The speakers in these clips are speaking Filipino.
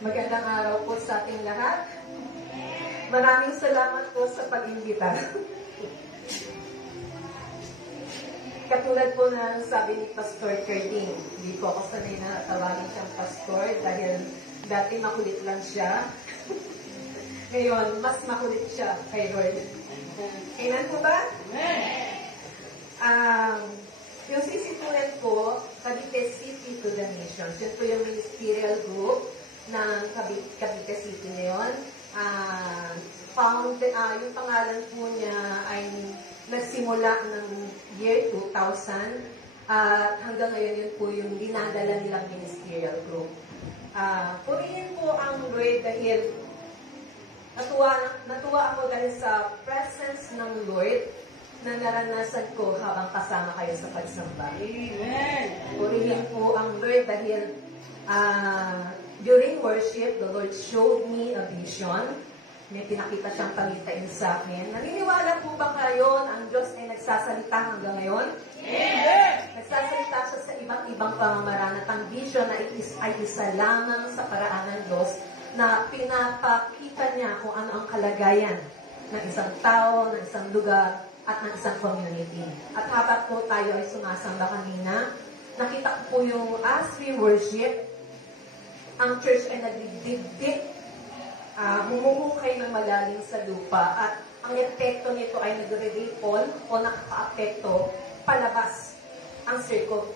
Magandang araw po sa ating lahat. Maraming salamat po sa pag-imbita. Katulad po na sabi ni Pastor Curtin, hindi po ako sanay na tawagin siyang pastor dahil dati makulit lang siya. Ngayon, mas makulit siya kay Lord. Amen po ba? Yung CC2N po, Cavite City to the Nations. Yun po yung ministerial group ng Cavite City ngayon. Yung pangalan po niya ay nagsimula ng year 2000 at hanggang ngayon yun po yung dinadala nilang ministerial group. Purihin po ang Lord dahil natuwa ako dahil sa presence ng Lord na naranasan ko habang kasama kayo sa pagsamba. Amen. Purihin po ang Lord dahil during worship, the Lord showed me a vision. May pinakita siyang pangitain sa akin. Naniniwala po ba kayo na ang Diyos ay nagsasalita hanggang ngayon? Amen! Nagsasalita siya sa iba't ibang pamamaraan at ang vision na ay isa lamang sa paraan ng Diyos na pinapakita niya kung ano ang kalagayan ng isang tao, ng isang lugar, at ng isang community. At habang po tayo ay sumasamba kanina, nakita ko po yung as we worship, ang church ay nagdidibdib, humuhukay ng malalim sa lupa, at ang epekto nito ay nagre-ripple o nakaka-apekto palabas ang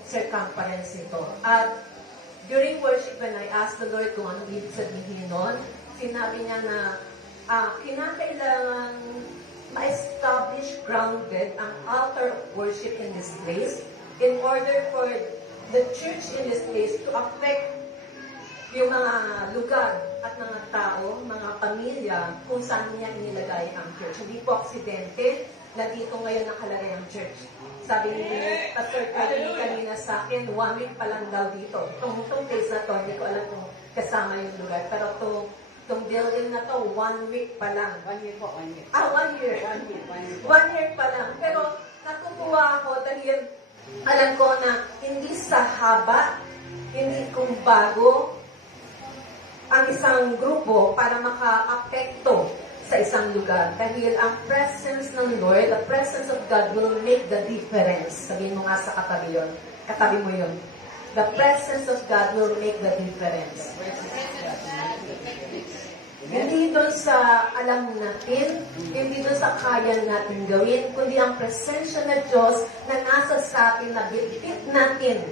circumference nito. At during worship, when I asked the Lord kung anong ibig sabihin nun, sinabi niya na kinakailangan ma-establish grounded ang altar of worship in this place in order for the church in this place to affect yung mga lugar at mga tao, mga pamilya, kung saan niya inilagay ang church. Hindi po aksidente na dito ngayon nakalagay ang church. Sabi ni Pastor Curtin kanina sa akin, 1 week pa lang daw dito. Itong place na to, hindi ko alam kung kasama yung lugar. Pero itong building na to, 1 week pa lang. 1 year po, 1 year. 1 year. 1 year, 1 year. 1 year pa lang. Pero natutuwa ako dahil alam ko na hindi sa haba, hindi kung bago, ang isang grupo para maka-apekto sa isang lugar. Dahil ang presence ng Lord, the presence of God will make the difference. Sabihin mo nga sa katabi yun. Katabi mo yun. The presence of God will make the difference. Hindi doon sa alam natin, hindi doon sa kaya natin gawin, kundi ang presensya ng Diyos na nasa sa atin, na bitbit natin.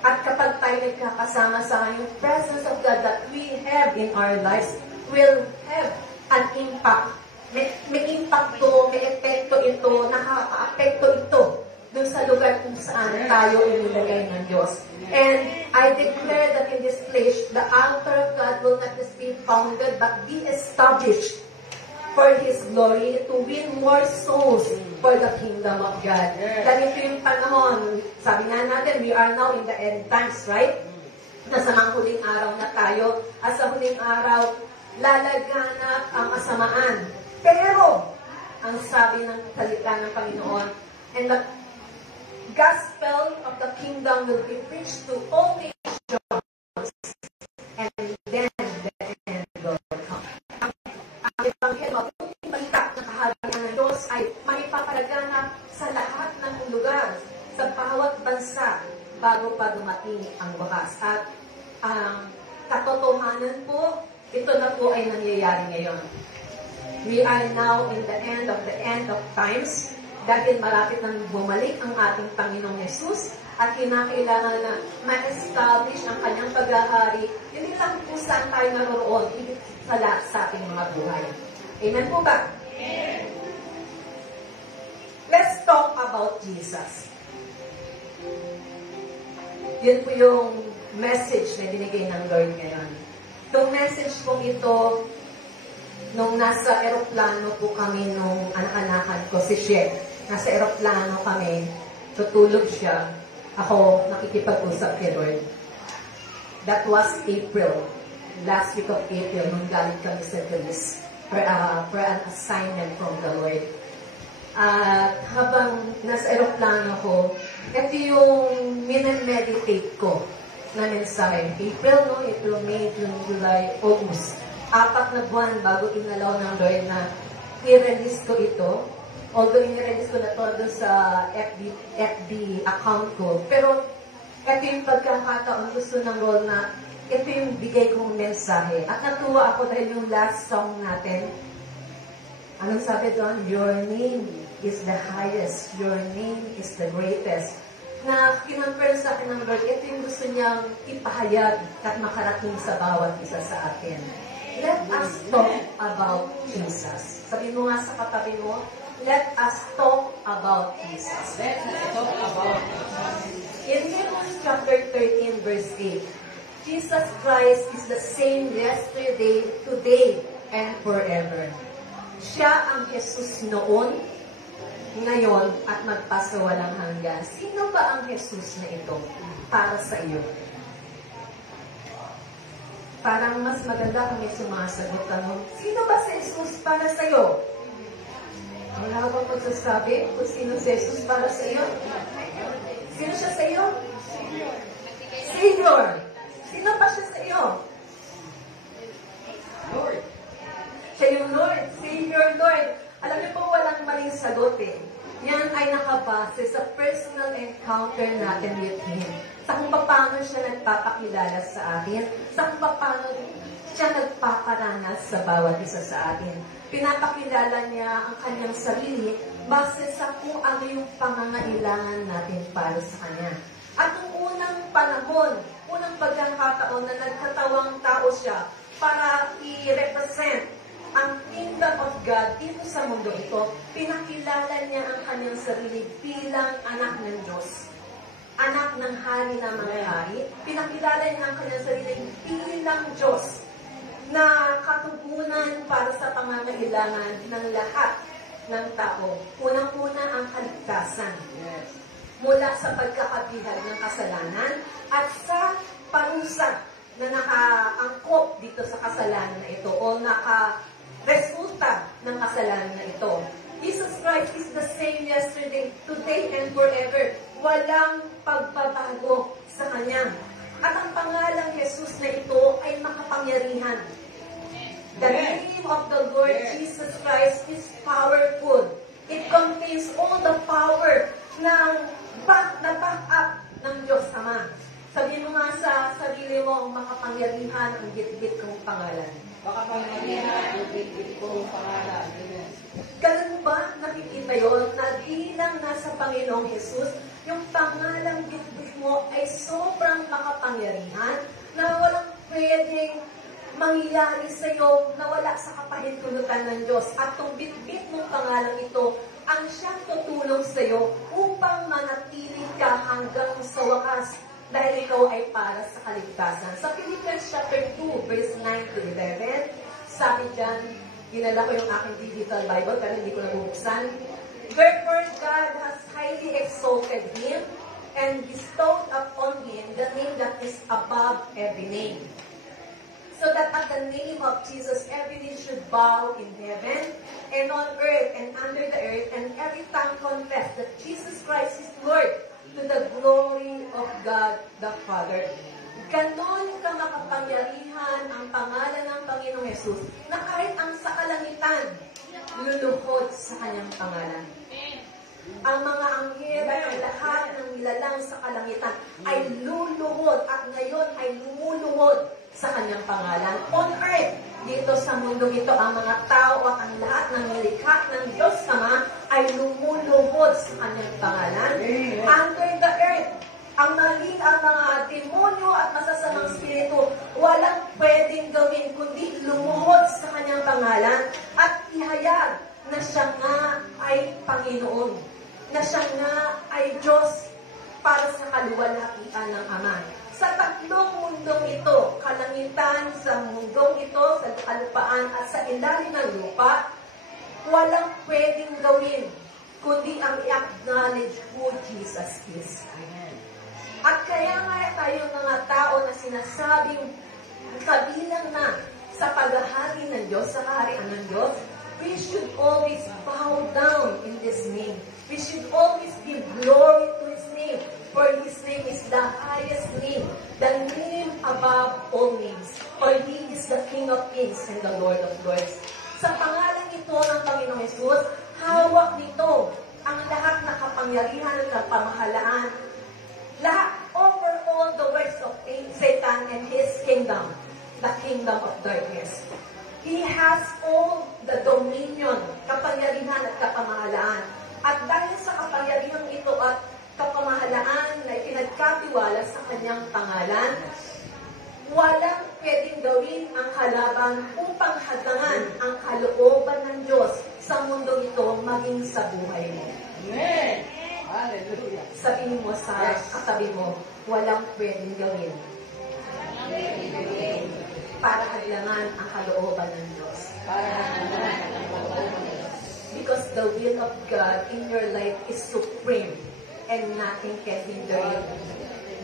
At kapag tayo nagkakasama sa yung presence of God that we have in our lives will have an impact. May impact to, may epekto ito, nakaka-apekto ito doon sa lugar kung saan tayo inilagay ng Diyos. And I declare that in this place, the altar of God will not just be founded but be established for His glory, to win more souls for the kingdom of God. Dahil ito yung panahon, sabi nga natin, we are now in the end times, right? Nasa mga huling araw na tayo, at sa huling araw, lalaganap ang kasamaan. Pero, ang sabi ng salita ng Panginoon, and the gospel of the kingdom will be preached to all nations, and then the end will come. Ang Ebanghelyo, ang balita ng kaharian ng Diyos ay maipapalaganap sa lahat ng lugar, sa bawat bansa, bago pa dumating ang wakas. At ang katotohanan po, ito na po ay nangyayari ngayon. We are now in the end of times, dahil malapit nang bumalik ang ating Panginoong Yesus at kinakailangan na ma-establish ang kanyang paghahari, hindi lang po saan tayo naroon, higit sa lahat sa ating mga buhay. Amen po ba? Amen. Let's talk about Jesus. Yun po yung message na binigay ng Lord ngayon. Itong message po ito, nung nasa eroplano po kami nung anak-anakan ko, si Shek. Nasa eroplano kami, tutulog siya. Ako, nakikipag-usap kay Lord. That was April. Last week of April, nung galing kami sa Greece for an assignment from the Lord. At habang nasa eroplano ko, ito yung minameditate ko. na mensahe. April, no? April, May, June, July, August. 4 na buwan bago inalaw ng Lord na i-release ko ito. Although i-release ko na to sa FB account ko. Pero ito yung pagkakataon gusto ng Lord na ito yung bigay kong mensahe. At natuwa ako dahil yung last song natin, anong sabi doon? Your name is the highest. Your name is the greatest. Na kinonfirm sa akin ng Lord, ito yung gusto niyang ipahayag at makarating sa bawat isa sa atin. Let us talk about Jesus. Sabi mo nga sa katabi mo, let us talk about Jesus. Let us talk about Jesus. In Hebrews chapter 13, verse 8, Jesus Christ is the same yesterday, today, and forever. Siya ang Jesus noon, ngayon, at magpasawalang hanggan. Sino ba ang Jesus na ito para sa iyo? Parang mas maganda kung may sumasagot tanong, sino ba si Jesus para sa iyo? Wala ba pagsasabi kung sino si Jesus para sa iyo? Sino siya sa iyo? Savior. Sino pa siya sa iyo? Lord. Siya yung Lord, Savior, Lord. Alam niyo po, walang maling sagot eh. Yan ay nakabase sa personal encounter natin with Him. Sa kung paano siya nagpapakilala sa atin. Sa kung paano siya nagpaparanas sa bawat isa sa atin. Pinapakilala niya ang kanyang sarili base sa kung ano yung pangangailangan natin para sa Kanya. At nung unang panahon, unang pagkakataon na nagkatawang tao siya para i-represent ang kingdom of God dito sa mundo ito, pinakilala niya ang kanyang sarili bilang anak ng Diyos. Anak ng hari na mga hari. Pinakilala niya ang kanyang sarili bilang Diyos na katugunan para sa pangangailangan ng lahat ng tao. Unang-una ang kaligtasan. Mula sa pagkakabihag ng kasalanan at sa parusa na nakaangkop dito sa kasalanan na ito o naka-resulta ng kasalanan na ito. Jesus Christ is the same yesterday, today, and forever. Walang pagbabago sa Kanya. At ang pangalang Jesus na ito ay makapangyarihan. The name of the Lord Jesus Christ is powerful. It contains all the power na back up ng Diyos Ama. Sabihin mo nga sa sarili mo ang makapangyarihan ang gitgit kong pangalan. Makapangyarihan ang gitgit kong pangalan. Ganun ba nakikita yon na bilang nasa Panginoong Jesus, yung pangalang gitgit mo ay sobrang makapangyarihan na walang pwedeng mangyayari sa iyo na wala sa kapahintulutan ng Diyos. At itong bitbit mong pangalang ito ang siyang tutulong sa iyo upang manatili ka hanggang sa wakas dahil ikaw ay para sa kaligtasan. Sa Philippians chapter 2, verse 9 to 11, sabi dyan, ginala ko yung aking digital Bible pero hindi ko nabubuksan. Wherefore God has highly exalted Him and bestowed upon Him the name that is above every name. So that at the name of Jesus, every knee should bow in heaven and on earth and under the earth, and every tongue confess that Jesus Christ is Lord, to the glory of God the Father. Ganon ka makapangyarihan ang pangalan ng Panginoong Jesus na kahit ang sa kalangitan, luluhod sa Kanyang pangalan. Ang mga anghel at ang lahat ng nilalang sa kalangitan ay luluhod at ngayon ay lumuluhod sa Kanyang pangalan. On earth, dito sa mundong ito, ang mga tao at ang lahat ng nilikha ng Diyos Ama ay lumuluhod sa Kanyang pangalan. Under the earth, ang mga demonyo at masasamang spirito, walang pwedeng gawin kundi lumuhod sa Kanyang pangalan at ihayag na siya nga ay Panginoon, na siya nga ay Diyos para sa kaluwalhatian ng Ama. Sa tatlong mundong ito, kalangitan, sa mundong ito, sa kalupaan at sa ilalim ng lupa, walang pwedeng gawin kundi ang i-acknowledge who Jesus is. At kaya nga tayong mga tao na sinasabing kabilang na sa paghahari ng Diyos, sa kaharian ng Diyos, we should always bow down in this name. We should always give glory to His name. For His name is the highest name. The above all names, for He is the King of kings and the Lord of lords. Sa pangalan ito ng Panginoong Yesus, hawak nito ang lahat na kapangyarihan at pamahalaan, lahat over all the works of Satan and his kingdom, the kingdom of darkness. He has all the dominion, kapangyarihan at kapamahalaan. At dahil sa kapangyarihan ito at kapamahalaan na pinagkatiwala sa kanyang pangalan, walang pwedeng gawin ang kalaban upang hadangan ang kalooban ng Diyos sa mundo ito maging sa buhay mo. Amen. Hallelujah. Sabihin mo sa katabi mo, walang pwedeng gawin para hadlangan ang kalooban ng Diyos. Because the will of God in your life is supreme and nothing can hinder it.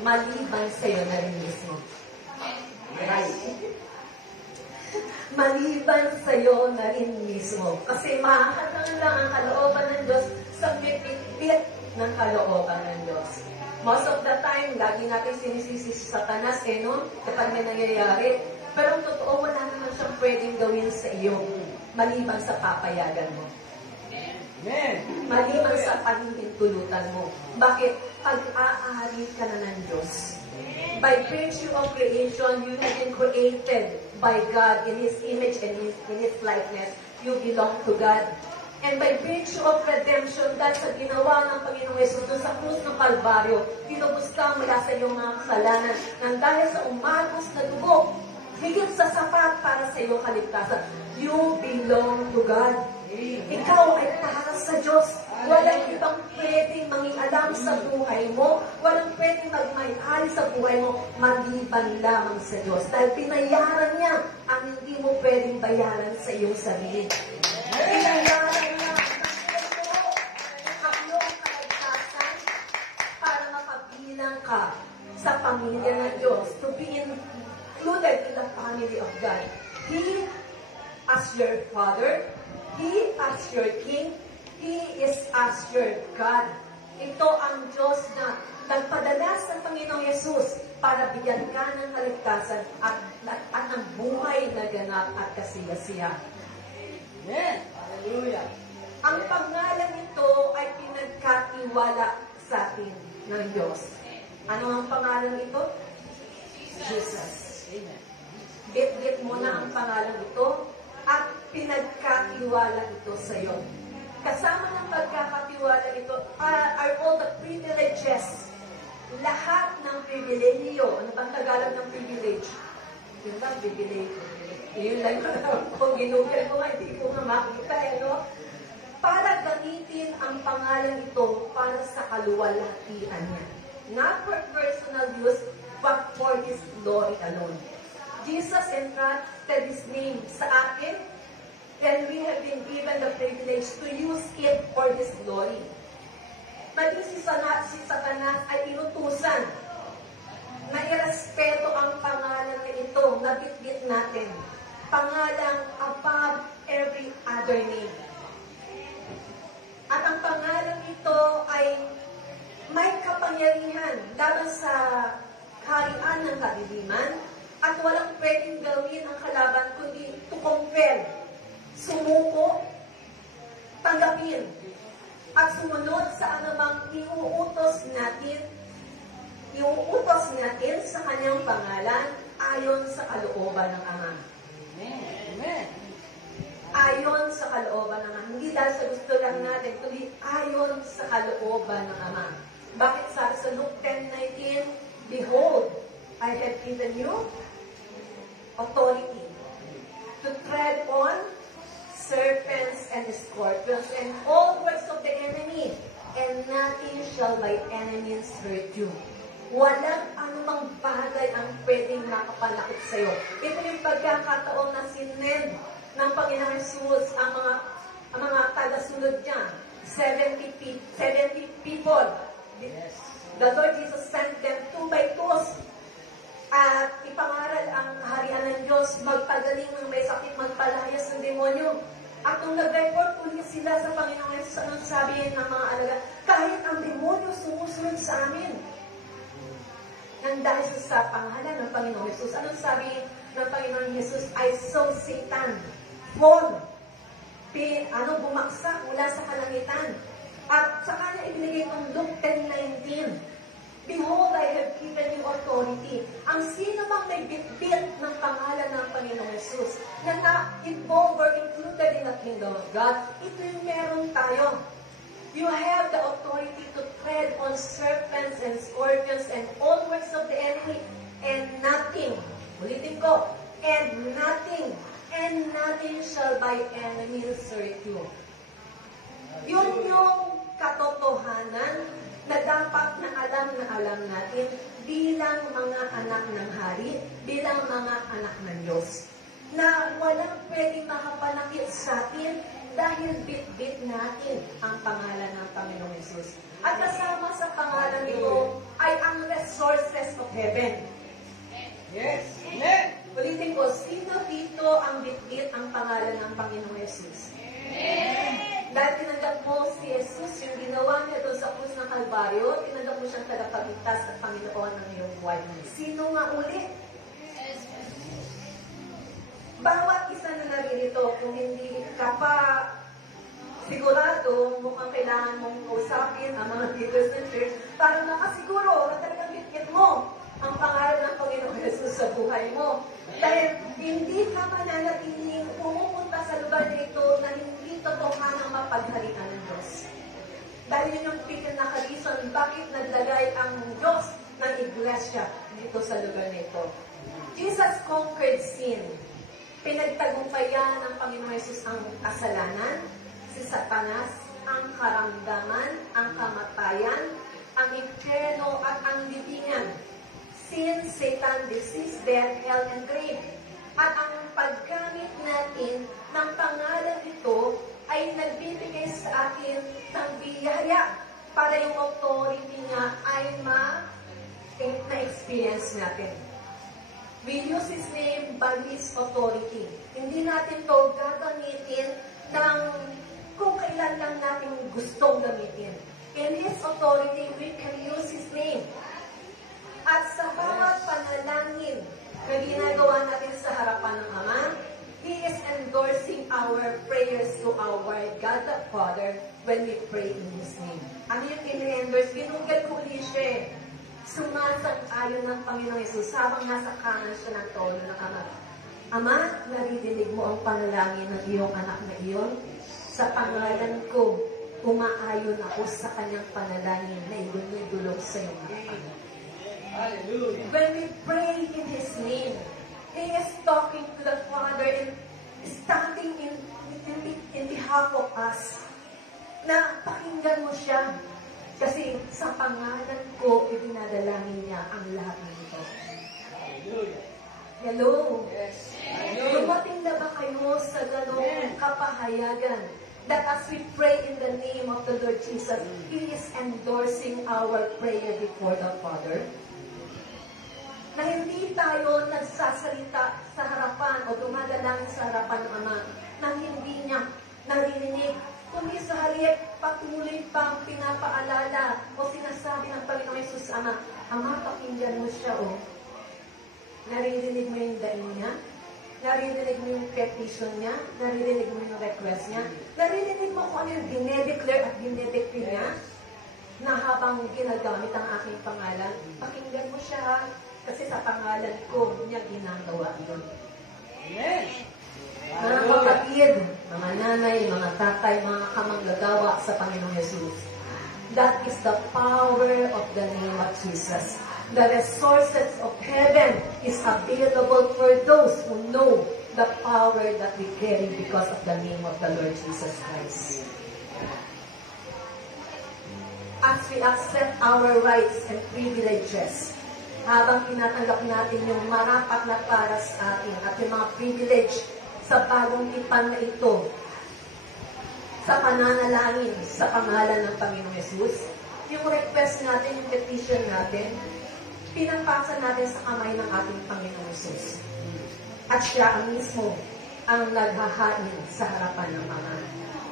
Maliban sa'yo na rin mismo. Right? Maliban sa'yo na rin mismo. Kasi mahahadang lang ang kalooban ng Diyos sa bit-bit ng kalooban ng Diyos. Most of the time, lagi natin sinisisi sa Satanas, no? Kapag may nangyayari. Pero ang totoo, wala naman siyang pwedeng gawin sa iyo, maliban sa papayagan mo. Amen. Maliban sa panhihintulutan mo. Bakit? Pag-aari ka na ng Diyos. By virtue of creation, you have been created by God in His image and in His likeness. You belong to God. And by virtue of redemption, dahil sa ginawa ng Panginoong Yesus doon sa krus ng Kalbaryo, tinubos ka mula sa iyong mga kasalanan nang dahil sa umagos na dugo, higit sa sapat para sa iyong kaligtasan. You belong to God. Ikaw ay para sa Diyos. Walang ibang pwedeng mangingalam sa buhay mo. Walang pwedeng magmayari sa buhay mo maliban lamang sa Diyos. Dahil pinayaran niya ang hindi mo pwedeng bayaran sa iyong sarili. Pinayaran niya ang iyong kaligtasan para makabilang ka sa pamilya ng Diyos. To be included in the family of God. He as your Father, He as your King, He is as your God. Ito ang Diyos na nagpadala sa Panginoong Yesus para bigyan ka ng kaligtasan at ang buhay na ganap at kasiyasiya. Amen. Hallelujah. Ang pangalan nito ay pinagkatiwala sa atin ng Diyos. Ano ang pangalan ito? Jesus. Amen. Bit-bit mo na ang pangalan ito at pinagkatiwala ito sa iyo. Kasama ng pagkakatiwala ito are all the privileges. Lahat ng pribilehiyo. Ano bang Tagalog ng privilege? Yun ba? Privilege. Yun lang kung ginugol ko nga, hindi ko nga makita. Ano? Para gamitin ang pangalan ito para sa kaluwalhatian niya. Not for personal use, but for His glory alone. Jesus entrusted His name sa atin, and we have been given the privilege to use it for His glory. Maging si Satanas ay inutusan na irespeto ang pangalan na ito na bitbit natin. Pangalang above every other name. At ang pangalan ito ay may kapangyarihan laban sa kaharian ng kadiliman at walang pwedeng gawin ang kalaban kundi to compel, sumuko, tanggapin, at sumunod sa anumang iuutos natin sa kanyang pangalan ayon sa kalooban ng Ama. Amen. Ayon sa kalooban ng Ama. Hindi dahil sa gusto lang natin, kundi ayon sa kalooban ng Ama. Bakit sabi sa Luke 10:19, Behold, I have given you authority to tread on serpents and scorpions and all works of the enemy, and nothing shall by enemies hurt you. Walang anumang bagay ang pwedeng makapanakit sa iyo. Ito yung pagkakataon na sinend ng Panginoong Jesus ang mga taga-sunod niya. 70 people. Yes. The Lord Jesus sent them 2 by 2 at ipangaral ang kaharian ng Diyos, magpagaling ng may sakit, magpalayas ng demonyo. At nung nag-report ulit sila sa Panginoong Jesus, anong sabi ng mga alaga? Kahit ang demonyo sumusunod sa amin. Nang dahil sa pangalan ng Panginoong Jesus, anong sabi ng Panginoong Jesus? I saw Satan fall. Bumaksak mula sa kalangitan. At sa kanya ibinigay itong Luke 10:19. Behold, I have given you authority. Ang sino mang may bitbit ng pangalan ng Panginoong Jesus na na-involved or included in the kingdom of God, ito yung meron tayo. You have the authority to tread on serpents and scorpions and all works of the enemy, and nothing, ulitin ko, and nothing shall by any means hurt you. Yun yung katotohanan na dapat na alam natin bilang mga anak ng Hari, bilang mga anak ng Diyos. Na walang pwedeng makapanakit sa atin dahil bit-bit natin ang pangalan ng Panginoong Jesus. At kasama sa pangalan nito ay ang resources of heaven. Yes. Amen. Ulitin ko, sino dito ang bit-bit ang pangalan ng Panginoong Jesus? Dahil tinanggap mo si Jesus, yung ginawa niya doon sa krus ng Kalbaryo, tinanggap mo siyang tagapagligtas at Panginoon ng iyong buhay. Sino nga ulit? Bawat isa na naririto, kung hindi ka pa sigurado, mukhang kailangan mong usapin ang mga leaders ng church para makasiguro na talagang bit-bit mo ang pangalan ng Panginoong Jesus sa buhay mo. Dahil hindi ka mananatiling pumupunta sa lugar na ito na hindi totohanang mapagharian ng Diyos. Dahil yun yung pinaka-reason bakit naglagay ang Diyos ng iglesia dito sa lugar na ito. Jesus conquered sin. Pinagtagumpayan ng Panginoong Jesus ang kasalanan, si Satanas, ang karamdaman, ang kamatayan, ang impyerno at ang libingan. Sin, Satan, disease, death, hell, and grave. At ang paggamit natin ng pangalan ito ay nagbibigay sa atin ng biyaya para yung authority niya ay na-experience natin. We use His name by His authority. Hindi natin to gagamitin ng kung kailan lang natin gustong gamitin. In His authority, we can use His name. At sa bawat panalangin na ginagawa natin sa harapan ng Ama, He is endorsing our prayers to our God the Father when we pray in His name. Ano yung in-endorse? Binunggal ko ulit siya. Sumasang-ayon ng Panginoong Jesus habang nasa kanan siya ng trono ng Ama. Ama, naririnig mo ang panalangin ng iyong anak na iyon. Sa pangalan ko, umaayon ako sa kanyang panalangin na idulog sa iyong harapan. Hallelujah. When we pray in His name, He is talking to the Father and standing in behalf of us. Na pakinggan mo siya. Kasi sa pangalan ko, ibinadalangin niya ang lahat ng ito. Hallelujah. Hello? Yes. Dumating na ba kayo sa ganong kapahayagan? That as we pray in the name of the Lord Jesus, He is endorsing our prayer before the Father. Na hindi tayo nagsasalita sa harapan o dumadalangin sa harapan ng Ama na hindi niya naririnig. Kundi sa halip, patuloy pang pinapaalala o sinasabi ng Panginoong Jesus Ama, Ama, pakinggan mo siya o. Naririnig mo yung daing niya? Naririnig mo yung petition niya? Naririnig mo yung request niya? Naririnig mo kung ano yung dinedeclare at dinedecree niya? Na habang ginagamit ang aking pangalan, pakinggan mo siya ha? Kasi sa pangalan ko niya ginagawa yun. Amen. Mga kapatid, mga nanay, mga tatay, mga kamanggagawa sa Panginoong Jesus. That is the power of the name of Jesus. The resources of heaven is available for those who know the power that we carry because of the name of the Lord Jesus Christ. As we accept our rights and privileges, habang tinatanggap natin yung marapat na para sa atin at yung mga privilege sa bagong tipan na ito, sa pananalangin sa pangalan ng Panginoong Jesus, yung request natin, yung petition natin, pinapasa natin sa kamay ng ating Panginoong Jesus. At siya ang mismo ang naghahain sa harapan ng Ama.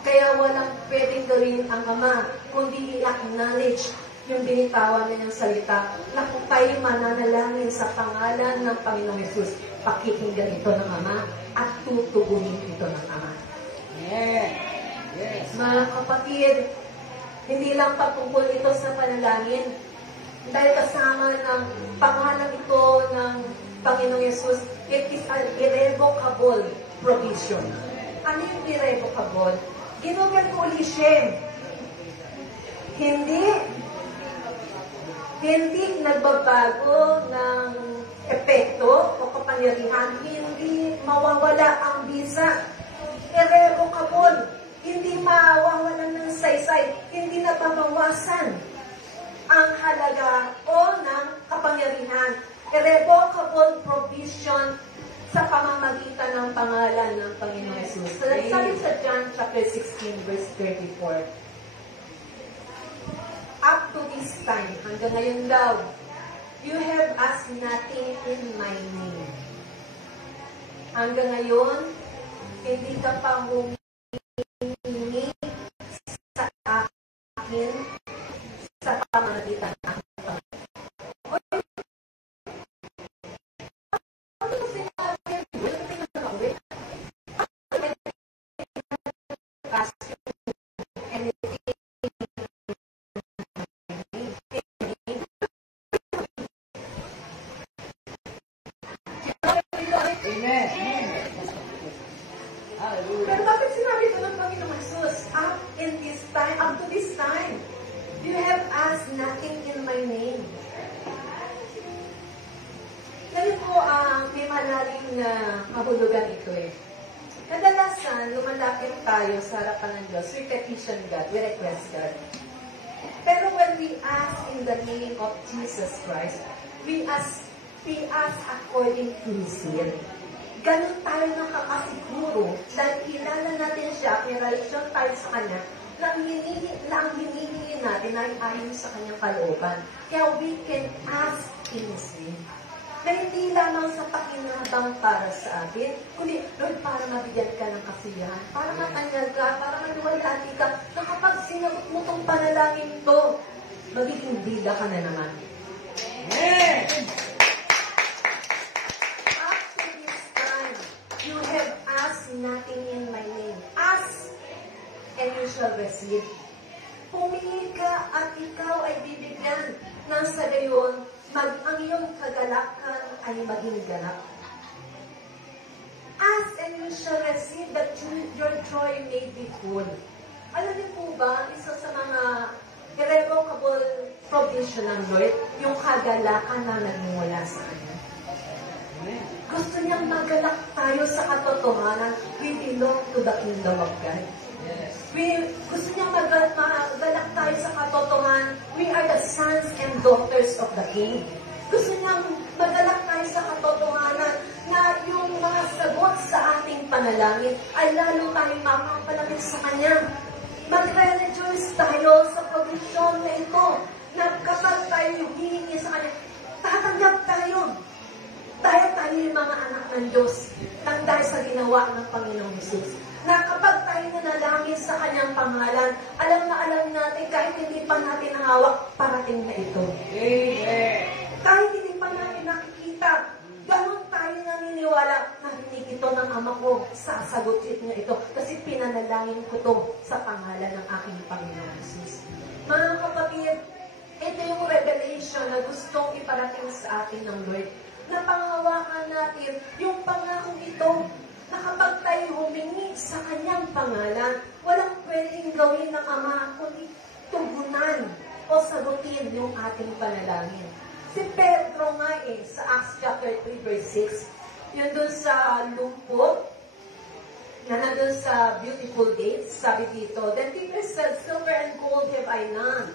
Kaya walang pwedeng gawin ang Ama, kundi i-acknowledge yung binitawan niya ng salita na kung tayo mananalangin sa pangalan ng Panginoong Yesus, pakikinggan ito ng Ama at tutugunin ito ng Ama. Yes. Yes. Mga kapatid, hindi lang patungkol ito sa panalangin. Dahil kasama ng pangalan ito ng Panginoong Yesus, it is an irrevocable provision. Ano yung irrevocable? Ginugol ko ulit siya. Hindi nagbabago ng epekto o kapangyarihan, hindi mawawala ang visa. Irrevocable, hindi mawawala ng saysay, hindi nababawasan ang halaga o ng kapangyarihan. Irrevocable provision sa pamamagitan ng pangalan ng Panginoong Yesus. So, sabi sa John chapter 16 verse 34, up to this time, hanggang ngayon daw, you have asked nothing in my name. Hanggang ngayon, hindi ka pa humingi sa akin sa pamamagitan ng aking Panginoon. Amen. Hallelujah. Pero bakit sinabi ito ng Panginoong Jesus? Up to this time, you have asked nothing in my name. Ganun po may malalim na mahulugan ito eh. Kadalasan, lumalapit tayo sa harapan ng Diyos, we petition God, we request God. Pero when we ask in the name of Jesus Christ, we ask according to His will. Ganun tayo nakakasiguro dahil kilala natin siya, may relasyon tayo sa Kanya, na ang hinihingi natin ay ayon sa Kanyang kalooban. Kaya we can ask in His name. Na hindi lamang sa pakinabang para sa atin, kundi, Lord, para mabigyan ka ng kasiyahan, para matanyag ka, para maniwalati ka, na kapag sinagot mo itong panalangin to, magiging bida ka na naman. Amen. You have asked nothing in my name. Ask, and you shall receive. Pumili ka at ikaw ay bibigyan. Nang sa gayon, ang iyong kagalakan ay maging ganap. Ask, and you shall receive, that your joy may be full. Alam niyo po ba, isa sa mga irrevocable provision ng Lord, yung kagalakan na nagmumula sa Kanya. Gusto niyang magalak tayo sa katotohanan. We belong to the kingdom of God. Yes. Gusto niyang magalak tayo sa katotohanan. We are the sons and daughters of the King. Gusto niyang magalak tayo sa katotohanan na yung mga sagot sa ating panalangin ay lalo tayong mapapalapit sa Kanya. Magre-rejoice tayo sa provision na ito na kapag tayo hihingi sa Kanya, tatanggap tayo. Dahil tayo yung mga anak ng Diyos, nang dahil sa ginawa ng Panginoong Jesus. Na kapag tayo nanalangin sa Kanyang pangalan, alam natin kahit hindi pa natin hawak, parating na ito. Amen. Kahit hindi pa natin nakikita, ganun tayo naniniwala, narinig ito ng Ama ko, sasagutin niya ito, kasi pinanalangin ko ito sa pangalan ng aking Panginoong Jesus. Mga kapatid, ito yung revelation na gustong iparating sa atin ng Lord. Na panghawakan natin yung pangakong ito na kapag tayo humingi sa Kanyang pangalan, walang pwedeng gawin ng Ama kundi tugunan o sagutin yung ating panalangin. Si Pedro nga sa Acts chapter 3 verse 6, yun dun sa lumpo, na nandun sa beautiful gates, sabi dito, then Peter said, silver and gold have I none,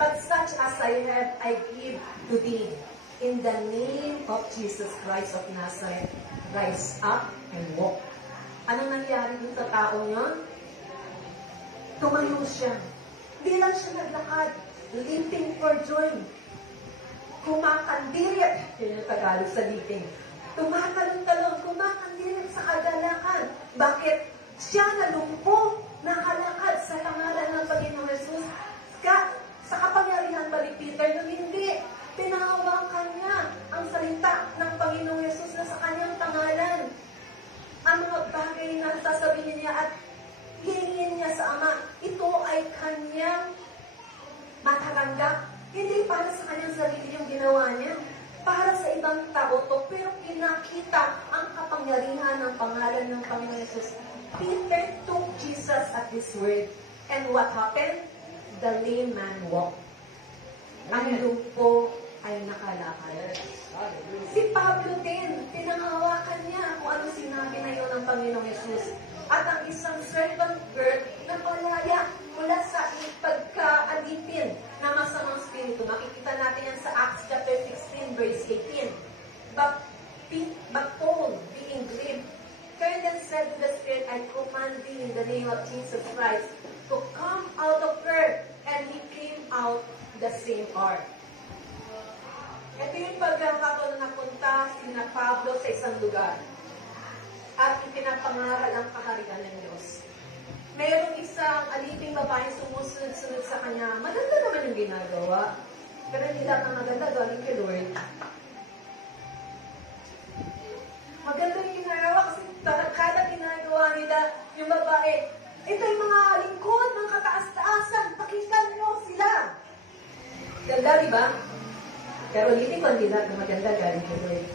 but such as I have I give to thee. In the name of Jesus Christ of Nazareth, rise up and walk. Anong nangyari dun sa taong yun? Tumayo siya. Hindi lang siya naglakad. Leaping for joy. Kumakandirit. Yun yung Tagalog sa leaping. Tumatalon-talon, kumakandirit sa kagalakan. Bakit? Siya nalumpo, nakalakad sa pangalan ng Panginoong Jesus. Sa kapangyarihan ba ni Peter? Nung hindi, pinahawakan niya ang salita ng Panginoong Yesus na sa kanyang pangalan. Ang mga bagay na sasabihin niya at hihingin niya sa Ama, ito ay kanyang matatanggap. Hindi para sa kanyang sarili yung ginawa niya. Para sa ibang tao to, pero pinakita ang kapangyarihan ng pangalan ng Panginoong Yesus. Peter took Jesus at His word. And what happened? The lame man walked. Ang lumpo ay nakalakad. Si Pablo din, pinanghawakan niya kung ano sinabi na yun ng Panginoong Yesus. At ang isang servant girl na palaya mula sa pagkaalipin na masamang spirito. Makikita natin yan sa Acts chapter 16, verse 18. But Paul, being grieved, turned and said to the Spirit, I command thee in the name of Jesus Christ to come out of her. And he came out the same hour. Ito yung pagkakataon na napunta si Pablo sa isang lugar at ipinapangaral ang kaharian ng Diyos. Mayroong isang aliping babae sumusunod-sunod sa kanya. Maganda naman yung ginagawa. Pero hindi lang na maganda, galing kay Lord. Maganda yung ginagawa kasi kada ginagawa nila yung babae, ito yung mga lingkod, mga kataas-taasan, pakita niyo sila. Ganda, di ba? Pero ulitin ko, hindi lahat na maganda galing kay Lord.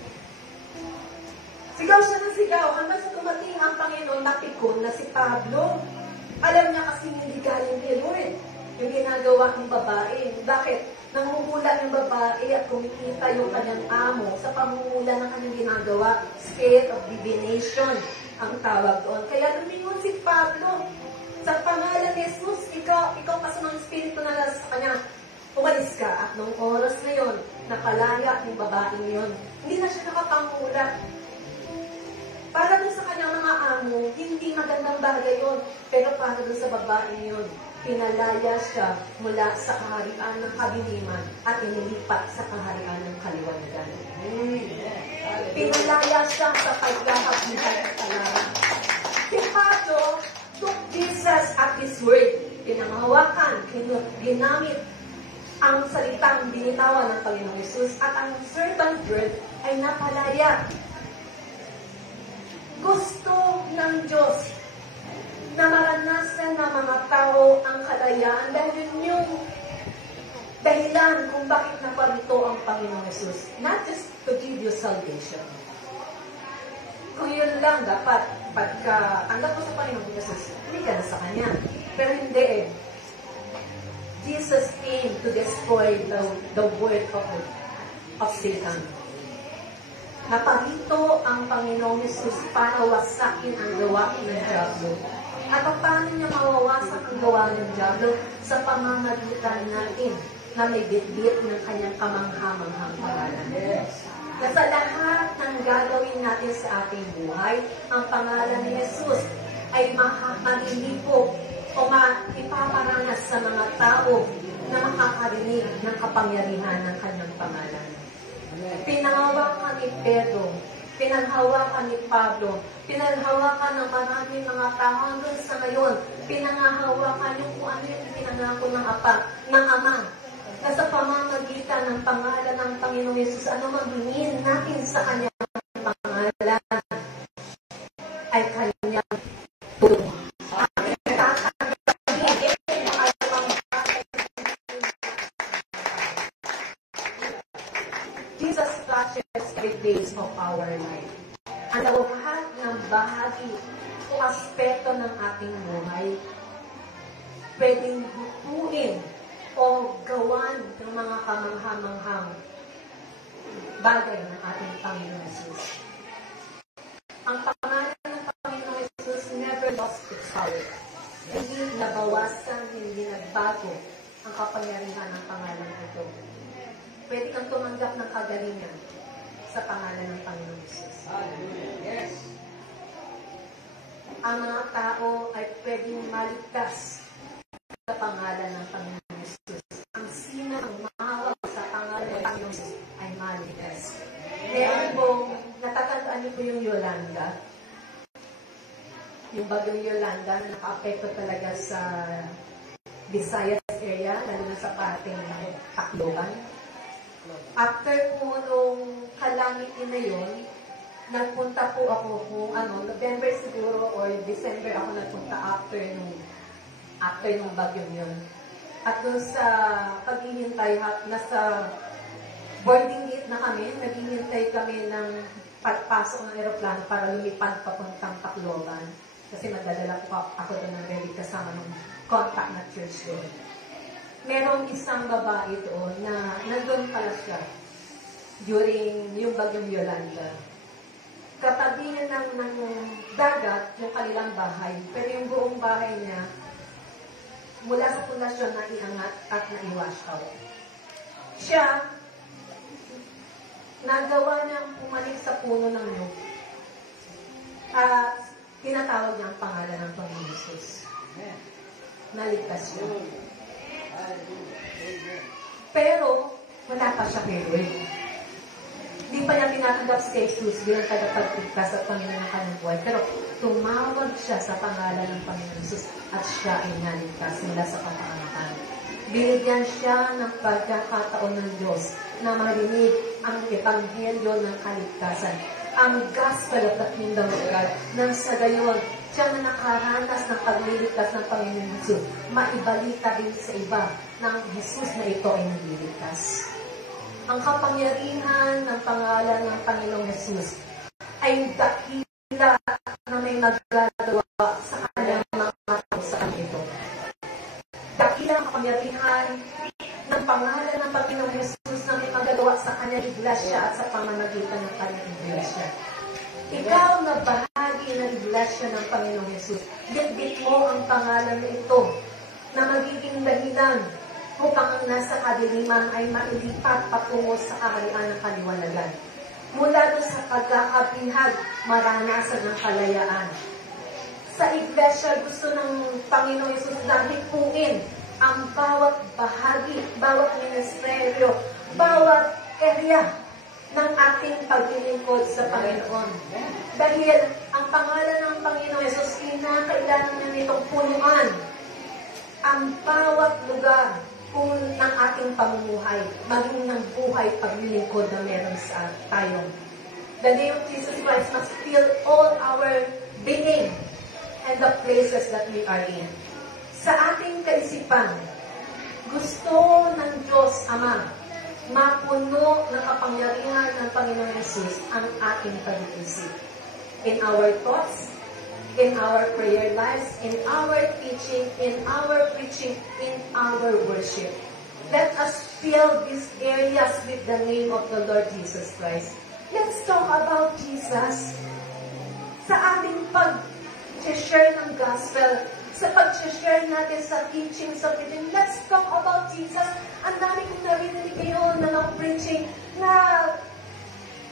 Sigaw siya ng sigaw hanggang sa dumating ang Panginoon napikon na si Pablo. Alam niya kasi hindi galing kay Lord yung ginagawa ng babae. Bakit? Nanguhula yung babae at kumikita yung kanyang amo sa pamumula ng kanyang ginagawa. Spirit of divination ang tawag doon. Kaya lumingon si Pablo. Sa pangalan ni Jesus, ikaw kasi ng Espiritu na nasa sa kanya. Umalis ka. At nung oras na yon, napalaya yung babaeng yun. Hindi na siya nakapangula. Para dun sa kanyang mga amo, hindi magandang bagay yun. Pero para dun sa babaeng yun, pinalaya siya mula sa kaharian ng kadiliman at inilipat sa kaharian ng kaliwanagan. Pinalaya siya sa pagkakabihan ng kalaran. Si Pablo took Jesus at His word. Pinanghawakan, ginamit ang salitang binitawan ng Panginoong Yesus at ang servant word ay napalaya. Gusto ng Diyos na maranasan ng mga tao ang kalayaan dahil yun yung dahilan kung bakit naparito ang Panginoong Yesus. Not just to give you salvation. Kung yun lang dapat, pagka tanggap mo sa Panginoong Yesus, hindi ka na sa Kanya. Pero hindi eh. Jesus came to destroy the work of Satan. Naparito ang Panginoong Yesus para wasakin ang gawain ng Diablo. At paano niya mawawasak ang gawain ng Diablo? Sa pamamagitan natin na may bitbit ng kanyang kamangha-manghang pangalan. Na sa lahat ng gagawin natin sa ating buhay, ang pangalan ni Jesus ay malilipo o ipaparanas sa mga tao na makakarinig ng kapangyarihan ng kanyang pangalan. Pinanghawakan ni Pedro, pinanghawakan ni Pablo, pinanghawakan ng maraming mga tao hanggang sa ngayon, pinanghawakan yung kung ano yung pinangako ng Ama, na sa pamamagitan ng pangalan ng Panginoong Yesus, ano magbingin natin sa kanyang pangalan, ay kanyang tulong. Jesus touches every days of our life. Ang lahat ng bahagi o aspeto ng ating buhay, pwedeng bukuin o gawan ng mga kamangha-manghang bagay ng ating Panginoon Jesus. Ang pangalan ng Panginoon Jesus never lost its power. Hindi nabawasan, hindi nagbago ang kapangyarihan ng pangalan ito. Pwede kang tumanggap ng kagalingan sa pangalan ng Panginoon Jesus. Yes. Ang mga tao ay pwedeng maligtas sa pangalan ng Panginoon Jesus. Ang sino ang mahawak sa pangalan ng Panginoon Jesus ay maligtas. Meron pong, natatandaan niyo po yung Yolanda? Yung bagyong Yolanda na naka-apekto talaga sa Visayas area, lalo na sa parting Tacloban. After po nung calamity na yun, nagpunta po ako kung November siguro or December ako nagpunta after nung bagyong yun. At dun sa paghihintay, nasa boarding gate na kami, naghihintay kami ng pagpasok ng aeroplano para lumipad papuntang Tacloban. Kasi magdadala po ako doon ng ready kasama ng contact na church doon. Merong isang babae doon na nandun pala siya during yung bagyong Yolanda. Katabi niya ng dagat yung kanilang bahay, pero yung buong bahay niya mula sa pundasyon na iangat at na-wash out. Siya, nagawa niyang pumalik sa puno ng nyug at tinatawag niya ang pangalan ng Panginoon Jesus. Naligtas siya. Pero, wala pa siya period. Hindi pa niya tinatanggap si Jesus bilang tagapagligtas at Panginoon ng kanyang buhay. Pero, tumawag siya sa pangalan ng Panginoon Jesus at siya ay naligtas mula sa kapanganakan. Binigyan siya ng pagkakataon ng Diyos na marinig ang ebanghelyo ng kaligtasan, ang gospel of the kingdom of God, nang sa gayon, siya na nakaranas ng pagliligtas ng Panginoon Jesus, maibalita din sa iba ng Jesus na ito ay nagliligtas. Ang kapangyarihan ng pangalan ng Panginoong Jesus ay dakila na may magagawa sa kanyang mga tao sa kanito. Dakila ang kapangyarihan ng pangalan ng Panginoong Jesus na may magagawa sa kanyang iglesia at sa pamamagitan ng kanyang iglesia. Ikaw na bahagi ng iglesia ng Panginoong Jesus, bitbit mo ang pangalan na ito na magiging dahilan upang ang nasa kadiliman ay mailipat patungo sa kaharian ng kaliwanagan. Mula doon sa pagkakabihag, maranasan ng kalayaan. Sa iglesia, gusto ng Panginoon Jesus na hipuin ang bawat bahagi, bawat ministeryo, bawat area ng ating paglilingkod sa Panginoon. Dahil ang pangalan ng Panginoon Jesus, kinakailangan niya nitong punuan ang bawat lugar ng ating pamumuhay, maging ng buhay paglilingkod na meron sa tayo. The name of Jesus Christ must fill all our being and the places that we are in. Sa ating kaisipan, gusto ng Diyos Ama mapuno ng kapangyarihan ng Panginoon Jesus ang ating pag-iisip. In our thoughts, in our prayer lives, in our teaching, in our preaching, in our worship. Let us fill these areas with the name of the Lord Jesus Christ. Let's talk about Jesus. Sa ating pag-share ng gospel, sa pag-share natin sa teaching, sa preaching, let's talk about Jesus. Ang dami kong narinig ngayon na mga preaching na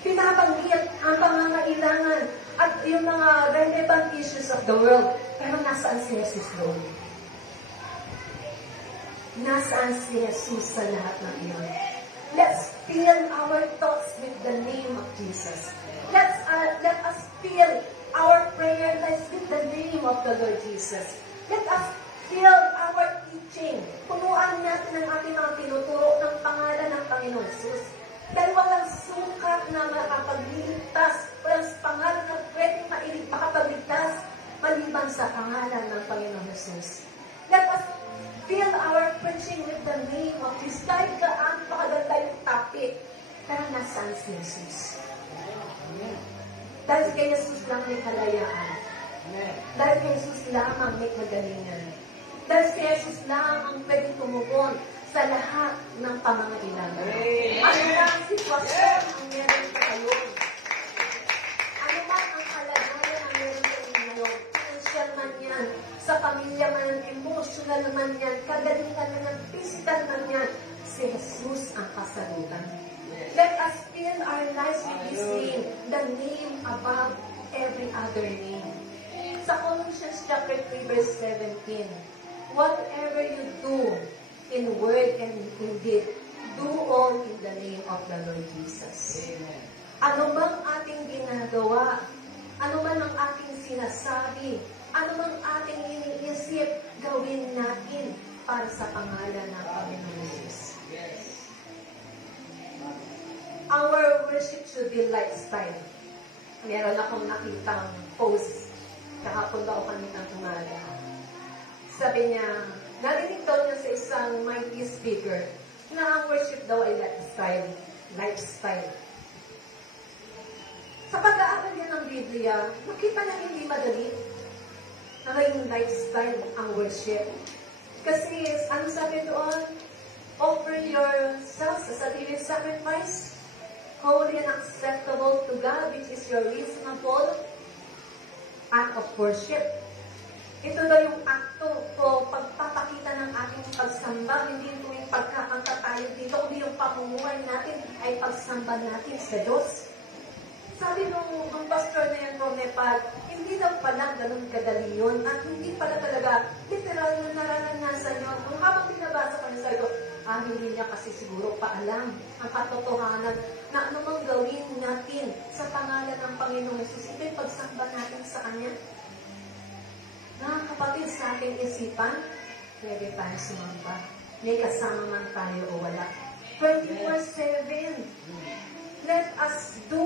pinabanggit ang pangangailangan at yung mga relevant issues of the world. Pero nasaan si Jesus doon? Nasaan si Jesus sa lahat ng iyon? Let's fill our thoughts with the name of Jesus. Let us fill our prayer lives with the name of the Lord Jesus. Let us fill our teaching. Punuan natin ang ating mga tinuturo ng pangalan ng Panginoon Jesus. Dahil walang sukat na makapagligtas, walang pangalan na pwedeng makapagligtas maliban sa pangalan ng Panginoon Jesus. Let us fill our preaching with the name of Jesus. Dahil ang pakaganda yung topic, pero nasaan si Jesus? Dahil kay Jesus lang may kalayaan. Dahil kay Jesus lamang may kagalingan. Dahil kay Jesus lang ang pwedeng tumugon sa lahat ng pamangailangan. Ano na ang sitwasyon ang meron sa kayo? Ano man ang kalagayan ang meron sa inyo? Financial man yan, sa pamilya man, emotional man yan, kagalingan man yan, physical man yan, si Jesus ang kasagutan. Let us fill our lives with His name, the name above every other name. Sa Colossians chapter 3 verse 17, whatever you do in word and in deed, do all in the name of the Lord Jesus. Amen. Ano bang ating ginagawa, ano man ang ating sinasabi, ano bang ating iniisip, gawin natin para sa pangalan ng Panginoon Jesus. Our worship should be lifestyle. Meron akong nakitang post kahapon daw kaninang umaga. Sabi niya, narinig daw niya sa isang mighty speaker na ang worship daw ay lifestyle. Lifestyle. Sa pag-aaral niya ng Biblia, nakita na hindi madali na ngayong lifestyle ang worship. Kasi, ano sabi doon? Offer yourselves as a living sacrifice, holy and acceptable to God, which is your reasonable act of worship. Ito daw yung akto o pagpapakita ng ating pagsamba, hindi ito yung pagkakanta tayo dito, kundi yung pamumuhay natin ay pagsamba natin sa Diyos. Sabi nung pastor na yan from Nepal, hindi daw pala ganun kadali yun at hindi pala talaga literal na naranasan yun. Kung habang binabasa ko niya, sabi ko, hindi niya kasi siguro paalam ang katotohanan na anumang gawin natin sa pangalan ng Panginoong Jesus, ito'y pagsamba natin sa Kanya. Mga kapatid, sa ating isipan, pwede tayo sumamba. May kasama man tayo o wala. 24/7. Let us do,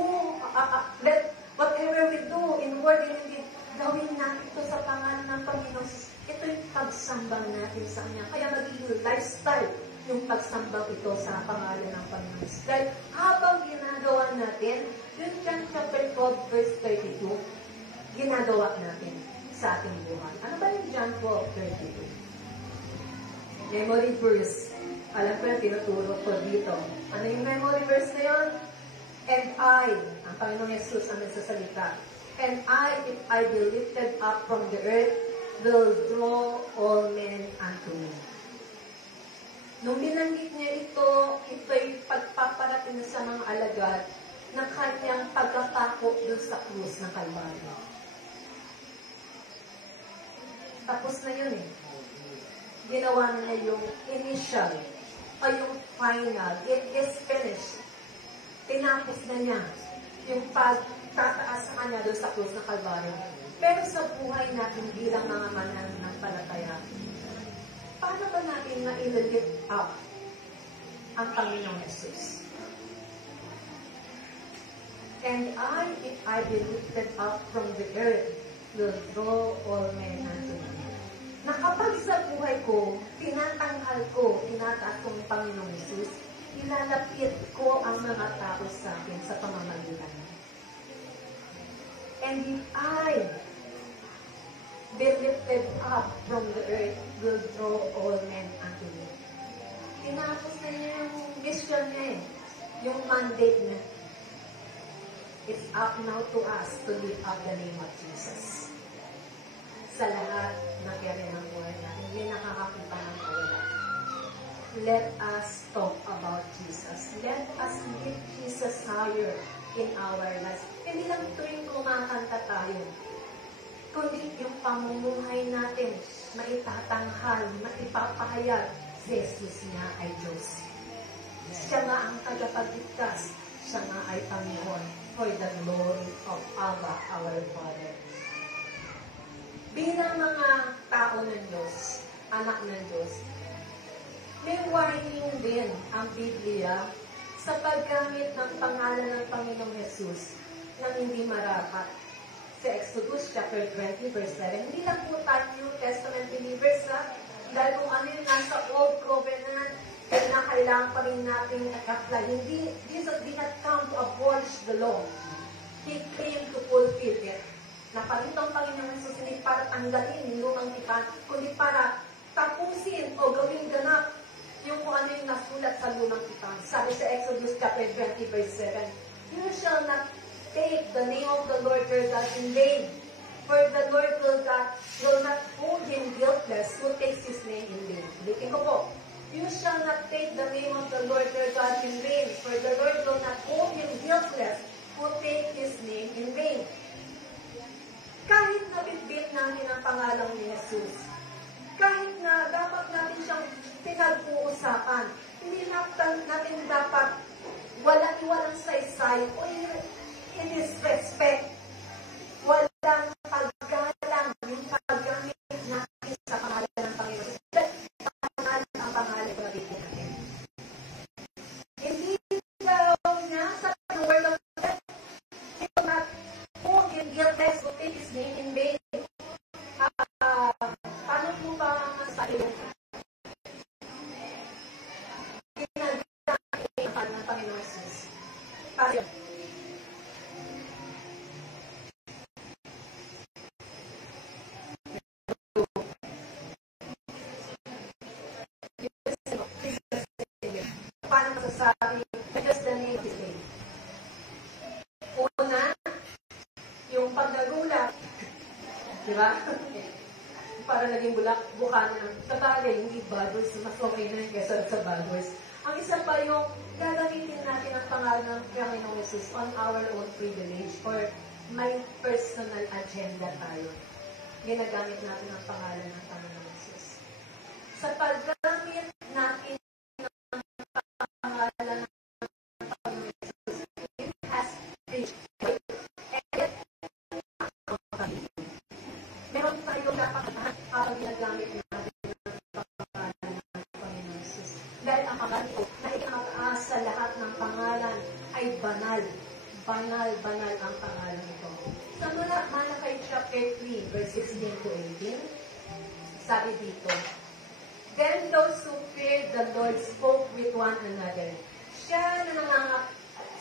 let whatever we do in word and in deed, gawin natin ito sa pangalan ng Panginoon. Ito yung pagsambang natin sa Kanya. Kaya magiging lifestyle yung pagsambang ito sa pangalan ng Panginoon. Dahil habang ginagawa natin, yung John chapter 12 verse 32, ginagawa natin sa ating buhay. Ano ba yung John 12:32? Memory verse. Alam ko na tinuturo ko dito. Ano yung memory verse na yun? And I, ang Panginoong Jesus ang nagsasalita, and I, if I be lifted up from the earth, will draw all men unto me. Nung binanggit niya ito, ito'y pagpaparating sa mga alagad na kanyang pagkatako doon sa krus ng Kalbaryo. Tapos na yun eh. Ginawa na niya yung initial o yung final. It is finished. Tinapos na niya yung pagtataas sa kanya doon sa krus ng Kalbaryo. Pero sa buhay natin bilang mga mananampalataya, paano ba natin na-lift up ang Panginoong Jesus? And I, if I be lifted up from the earth, will draw all men unto me. Na kapag sa buhay ko, tinatanghal ko, tinataas ko ang Panginoong Jesus, ilalapit ko ang mga tao sa akin sa pamamagitan. And if I be lifted up from the earth, will draw all men unto me. Tinapos na niya yung mission niya eh. Yung mandate niya. It's up now to us to lift up the name of Jesus. Sa lahat ng area ng buhay natin, hindi nakakakita ng kawala. Let us talk about Jesus. Let us lift Jesus higher in our lives. Hindi lang ito yung kumakanta tayo, kundi yung pamumuhay natin, maitatanghal, maipapahayag, si Jesus niya ay Diyos. Siya nga ang tagapagligtas, siya nga ay Panginoon, for the glory of Abba, our Father. Bilang mga tao ng Diyos, anak ng Diyos, may warning din ang Biblia sa paggamit ng pangalan ng Panginoong Jesus na hindi marapat. Sa Exodus chapter 20 verse 7, hindi lang po tayo New Testament believers dahil kung ano yung nasa Old Covenant, na kailangan pa rin natin i-apply. Jesus did not come to abolish the law. He came to fulfill it. Napalitong Panginoong Jesus hindi para tanggalin yung lumang tipan, kundi para tapusin o gawing ganap yung kung ano yung nasulat sa lumang tipan. Sabi sa Exodus chapter 20 verse 7, you shall not take the name of the Lord your God in vain, for the Lord will not hold him guiltless who takes his name in vain. Ulitin ko po. You shall not take the name of the Lord your God in vain, for the Lord will not hold him guiltless who takes his name in vain. Kahit na bitbit natin ang pangalan ni Jesus, kahit na dapat natin siyang pinag-uusapan, hindi natin dapat walang saysay o i-disrespect. Walang paggalang yung paggamit natin sa pangalan ng Panginoon. Di ba? Para naging bukanan ng sabagay, hindi bad words, mas okay na yun kesa sa bad words. Ang isa pa yung gagamitin natin ang pangalan ng Panginoong Jesus on our own privilege or may personal agenda tayo. Ginagamit natin ang pangalan ng Panginoong Jesus. Sa paggamit natin ng pangalan ng Panginoong Jesus, it has reached. Meron tayo dapat kapag ginagamit natin ang pangalan ng Panginoong Jesus. Dahil ang pangalan ko na ikinataas sa lahat ng pangalan ay banal. Banal ang pangalan nito. Sa mula, Malakay chapter 3, verse 16 to 18, sabi dito, Then those who feared the Lord spoke with one another. Sila na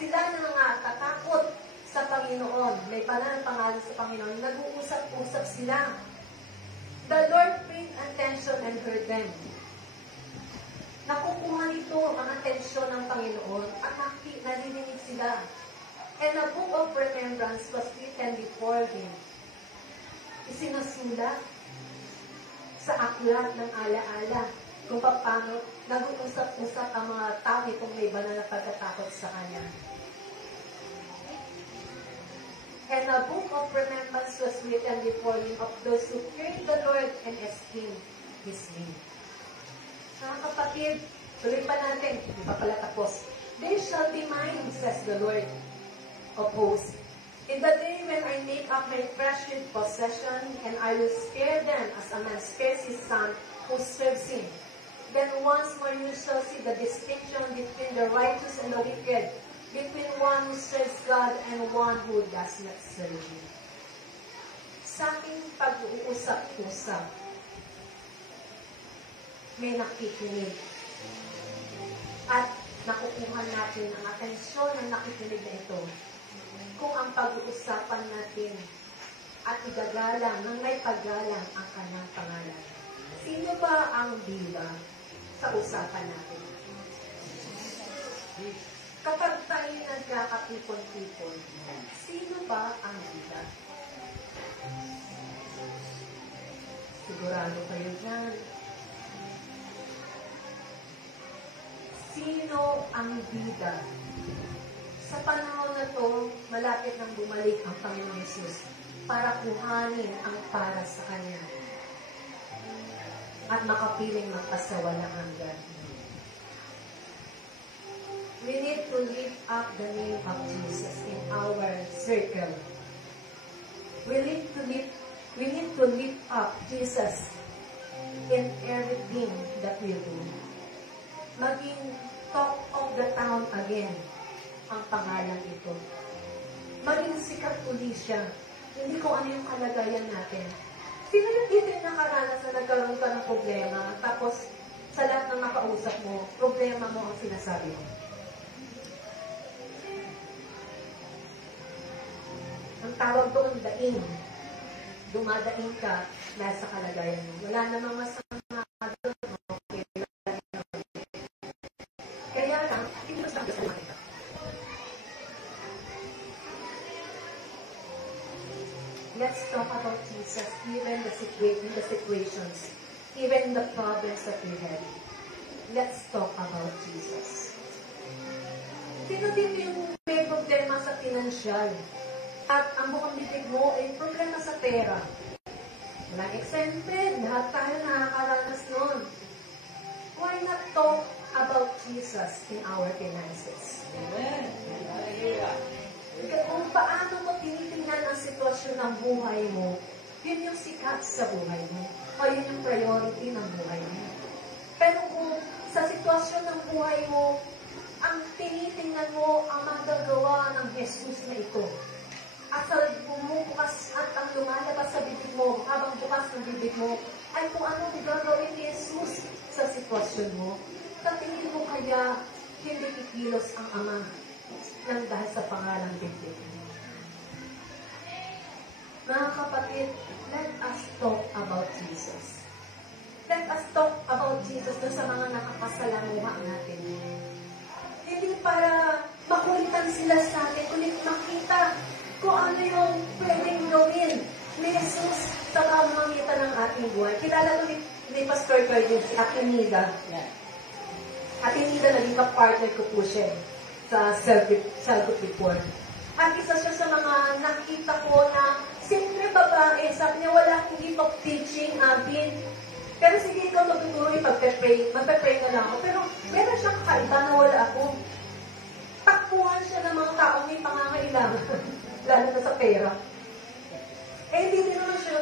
nangangatakot sa Panginoon. May banal pangalan sa Panginoon. Nag-uusap-usap sila. The Lord paid attention and heard them. Nakukuha nito ang atensyon ng Panginoon at narinig sila. And a book of remembrance was written before him. Isinasulat sa aklat ng alaala kung paano nag-uusap-usap ang mga tao kung may banal na pagkatakot sa kanya. And a book of remembrance was written before him of those who feared the Lord and esteemed his name. Mga kapatid, tuloy pa natin, hindi pa pala tapos. They shall be mine, says the Lord of hosts. In the day when I make up my treasured possession, and I will spare them as a man spares his son who serves him. Then once more you shall see the distinction between the righteous and the wicked, between one who serves God and one who does not serve him. Sa ating pag-uusap-usap, may nakikinig. At nakukuha natin ang atensyon ng nakikinig na ito kung ang pag-uusapan natin at igagalang ng may paggalang ang kanyang pangalan. Sino ba ang bida sa usapan natin? Kapag tayo nagkakatipon-tipon, sino ba ang bida? Sigurado kayo dyan. Sino ang bida? Sa panahon na to, malapit nang bumalik ang Panginoong Jesus para kuhanin ang para sa Kanya at makapiling magpasawalang hanggan. We need to lift up the name of Jesus in our circle. We need to lift up Jesus in everything that we do. Maging talk of the town again ang pangalan ito. Maging sikat uli siya. Hindi ko ano yung kalagayan natin. Sino yung dito yung nakaranas na nagkaroon ka ng problema, tapos sa lahat ng nakausap mo, problema mo ang sinasabi mo? Ang tawag doon, daing. Dumadaing ka dahil sa kalagayan mo. Wala namang masama doon. Okay. Kaya lang, hindi mo sabi sa mga. Let's talk about Jesus, even the situations, even the problems that we have. Let's talk about Jesus. Sino dito yung may problema sa financial? At ang bukang bibig mo ay problema sa pera. Walang exempted, lahat tayo nakakaranas nun. Why not talk about Jesus in our finances? Amen. Hallelujah. Kung paano mo tinitingnan ang sitwasyon ng buhay mo, yun yung sikat sa buhay mo. O yun yung priority ng buhay mo. Pero kung sa sitwasyon ng buhay mo, ang tinitingnan mo ang magagawa ng Jesus na ito. At sa bumubukas at ang lumalabas sa bibig mo, habang bukas ng bibig mo, ay kung ano gagawin ni Jesus sa sitwasyon mo, tatingin mo kaya hindi ikilos ang Ama nang dahil sa pangalang bibig. Mga kapatid, let us talk about Jesus. Let us talk about Jesus doon sa mga nakakasalamuha natin. Hindi para makulitan sila sa atin, kundi makita kung ano yung pwedeng gawin ni Jesus sa pamamagitan ng ating buhay. Kilala ko ni Pastor Cardin, si Ate Nida. Ate Nida, naging partner ko po siya sa self-help report. At isa siya sa mga nakita ko na simple babae, sabi niya wala akong gift of teaching, Abin. Pero sige, ikaw magtuturo, magpe-pray na lang ako. Pero meron siyang kakaiba na wala ako. Takbuhan siya ng mga taong may pangangailangan, lalo na sa pera. Hindi din naman siya,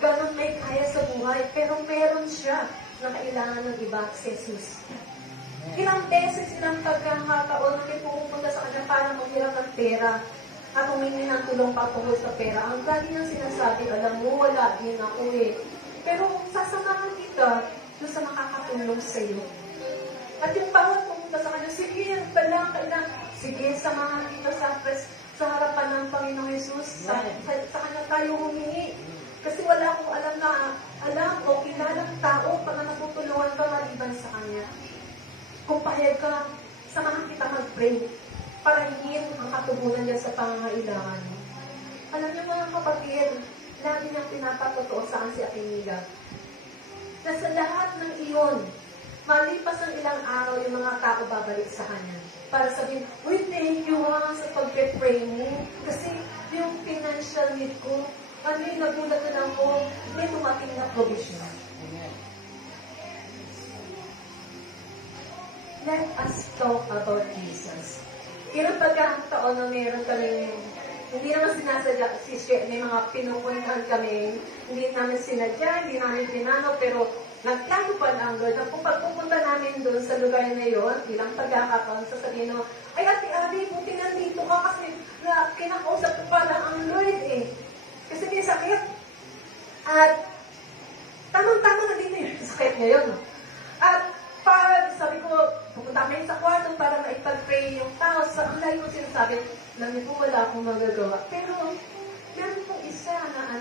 ganun may kaya sa buhay, pero meron siya na kailangan ng iba, si Jesus. Ilang beses, ilang pagkakataon na may pupunta sa kanya para maghiram ng pera at humingi ng tulong patungkol sa pera. Ang lagi niyang sinasabi, alam mo, wala din ako eh. Pero sasamahan kita doon sa makakatulong sa iyo. At yung bawat pumunta sa kanya, sige, kailangan, sige, samahan kita sa harapan ng Panginoong Jesus. Sa kanya tayo humingi. Kasi wala akong alam o kilalang tao para natutulungan ka maliban sa kanya. Kung pahayag ka, samahan kita mag-pray para hingin ang katubunan niya sa pangangailangan mo. Alam niyo mga kapatid, lagi niyang pinapatotoo saan si Atenida. Na sa lahat ng iyon, malipas ang ilang araw, yung mga tao babalik sa kanya. Para sabihin, uy, thank you sa pag-pray mo. Kasi yung financial need ko, nagulat na lang ko, may tumating na provision. Let us talk about Jesus. Ilang pagkakataon na meron kami, hindi naman sinasadya, may mga pinupuntahan kami, hindi namin sinadya, hindi namin pinano, pero nagplano pa lang Lord. Kung pagpupunta namin doon sa lugar na yon, ilang pagkakataon, sasabihin mo, ay Ate Abby, buti nandito ka kasi kinakausap ko pa lang ang Lord eh. Kasi may sakit. At tamang-tama na din yung sakit ngayon. At sabi ko, pupunta kami sa kwarto para maipag-pray yung tao. Ang lagi ko sinasabi, namin po wala akong magagawa. Pero, meron pong isa na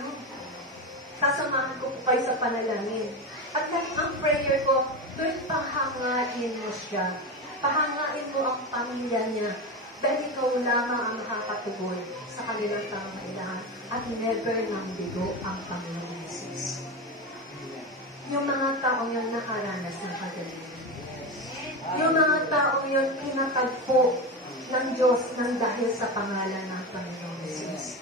sasamahan ko po kayo sa panalangin. At ang prayer ko, Lord, pahangain mo siya. Pahangain mo ang pamilya niya. Dahil ikaw lamang ang makakatugon sa kanilang pangangailangan. At never nang bigo ang Panginoong Jesus. Yung mga taong yung nakaranas ng kagalingan. Yung mga taong yun pinatagpo ng Diyos ng dahil sa pangalan ng Panginoong Jesus.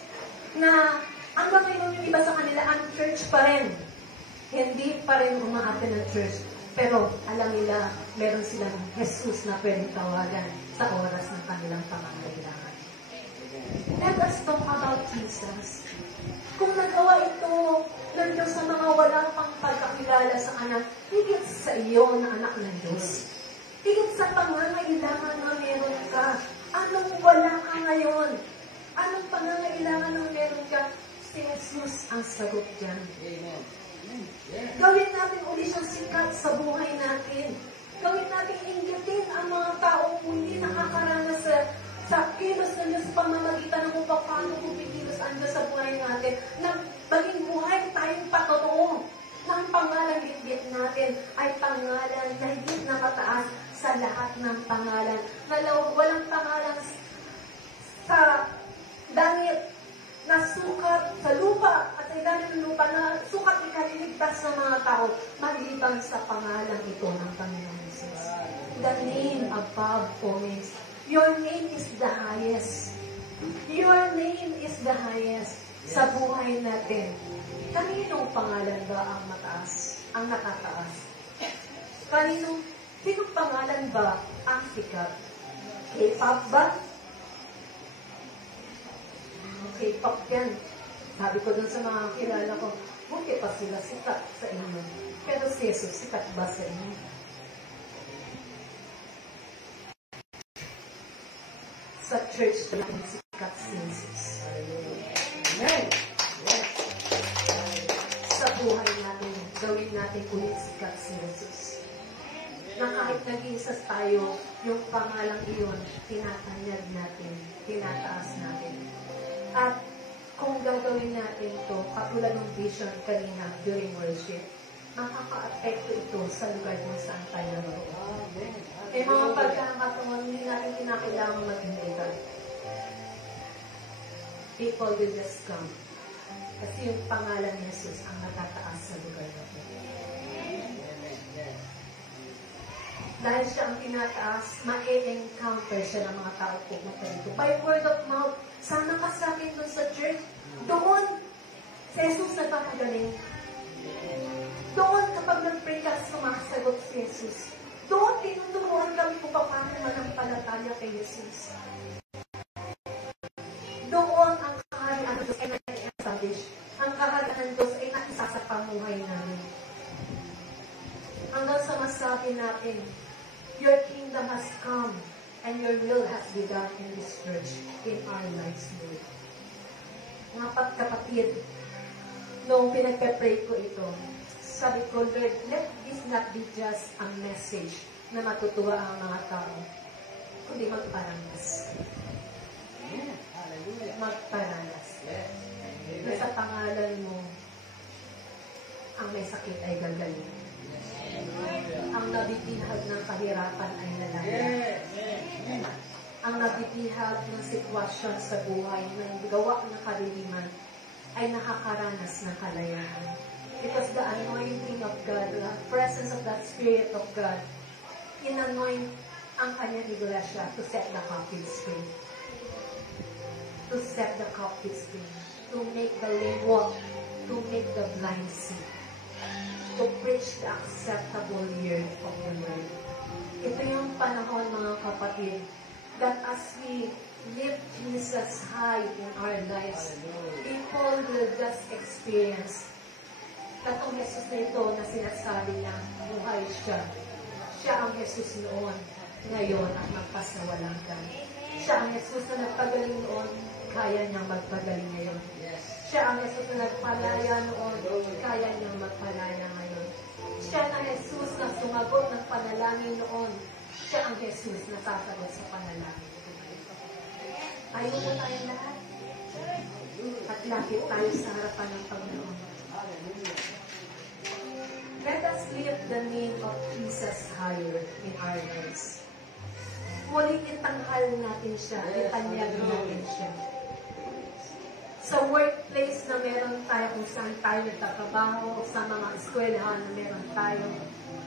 Na ang Panginoon yung iba sa kanila, ang church pa rin. Hindi pa rin umaaten ng church. Pero alam nila, meron silang Jesus na pwedeng tawagan sa oras ng kanilang pangangailangan. Let us talk about Jesus. Kung nagawa ito ng Diyos sa mga walang pang pagkakilala sa anak, higit sa iyo na anak ng Diyos. Higit sa pangangailangan na meron ka. Anong wala ka ngayon? Anong pangangailangan na meron ka? Si Jesus ang sagot dyan. Amen. Gawin natin uli siyang sikat sa buhay natin. Gawin natin inggitin ang mga taong hindi nakakaranas sa kilos ng Diyos sa pamamagitan ng kung paano pumikilos ang Diyos sa buhay natin. Na maging buhay tayong patotoo. Na ang pangalan bitbit natin ay pangalan na higit na mataas sa lahat ng pangalan. Na walang pangalan sa langit na sukat sa lupa at sa ilalim ng lupa na sukat ikaliligtas sa mga tao maliban sa pangalan ito ng Panginoon Jesus. The name above all names. Your name is the highest. Your name is the highest sa buhay natin. Kaninong pangalan ba ang mataas? Ang nakataas? Sinong pangalan ba ang sikat? K-pop ba? K-pop yan. Sabi ko dun sa mga kilala ko, buti pa sila sikat sa inyo. Pero si Jesus, sikat ba sa inyo? Sa church natin sikat si Jesus. Amen. Sa buhay natin, gawin natin ulit sikat si Jesus. Na kahit nag-iisas tayo, yung pangalang iyon, tinatanyag natin, tinataas natin. At kung gagawin natin ito, katulad ng vision kanina during worship, makaka-apekto ito sa lugar kung saan tayo naroon. May mga pagkakataon, hindi natin kinakailangan mag-invita. People will just come. Kasi yung pangalan ni Jesus ang natataas sa lugar na ito. Dahil siya ang tinataas, ma-encounter siya ng mga tao pumunta dito. By word of mouth, sana ka sa akin doon sa church. Doon, si Jesus nagpapagaling. Doon, kapag nag-pray ka, sumasagot si Jesus. Doon, tinuturuan kami kung paano manampalataya kay Jesus. Doon, ang kaharian ng Diyos ay na-establish. Ang kaharian ng Diyos ay naisa sa pamuhay namin. Hanggang sa masabi natin, your kingdom has come and your will has been done in this church, in our lives, Lord. Mga kapatid, noong pinagpe-pray ko ito, sabi ko, Lord, let this not be just a message na matutuwa ang mga tao, kundi magparanas. Magparanas. Na sa pangalan mo, ang may sakit ay gagaling. Ang nabibihag ng kahirapan ay lalaya. Ang nabibihag ng sitwasyon sa buhay ng gawa ng kaliliman ay nakakaranas ng kalayaan. Because the anointing of God, the presence of that Spirit of God, in-anoint ang kanyang iglesia to set the captives free. To set the captives free. To make the lame walk. To make the blind see. To preach the acceptable year of the Lord. Ito yung panahon, mga kapatid, that as we live Jesus high in our lives, people will just experience katong Jesus na ito na sinasabi niya, buhay siya. Siya ang Jesus noon, ngayon at magpasawalang. Siya ang Jesus na nagpagaling noon, kaya niyang magpagaling ngayon. Siya ang Jesus na nagpalaya noon, kaya niyang magpalaya ngayon. Siya ang Jesus na sumagot ng panalangin noon, siya ang Jesus na sasagot sa panalangin. Ayaw mo tayong lahat. At lapit tayo sa harapan ng Panginoon. Let us lift the name of Jesus higher in our lives. Muling itanghal natin siya, itanyag natin siya. Sa workplace na meron tayo kung saan tayo nagtatrabaho, sa mga eskwelahan na meron tayo,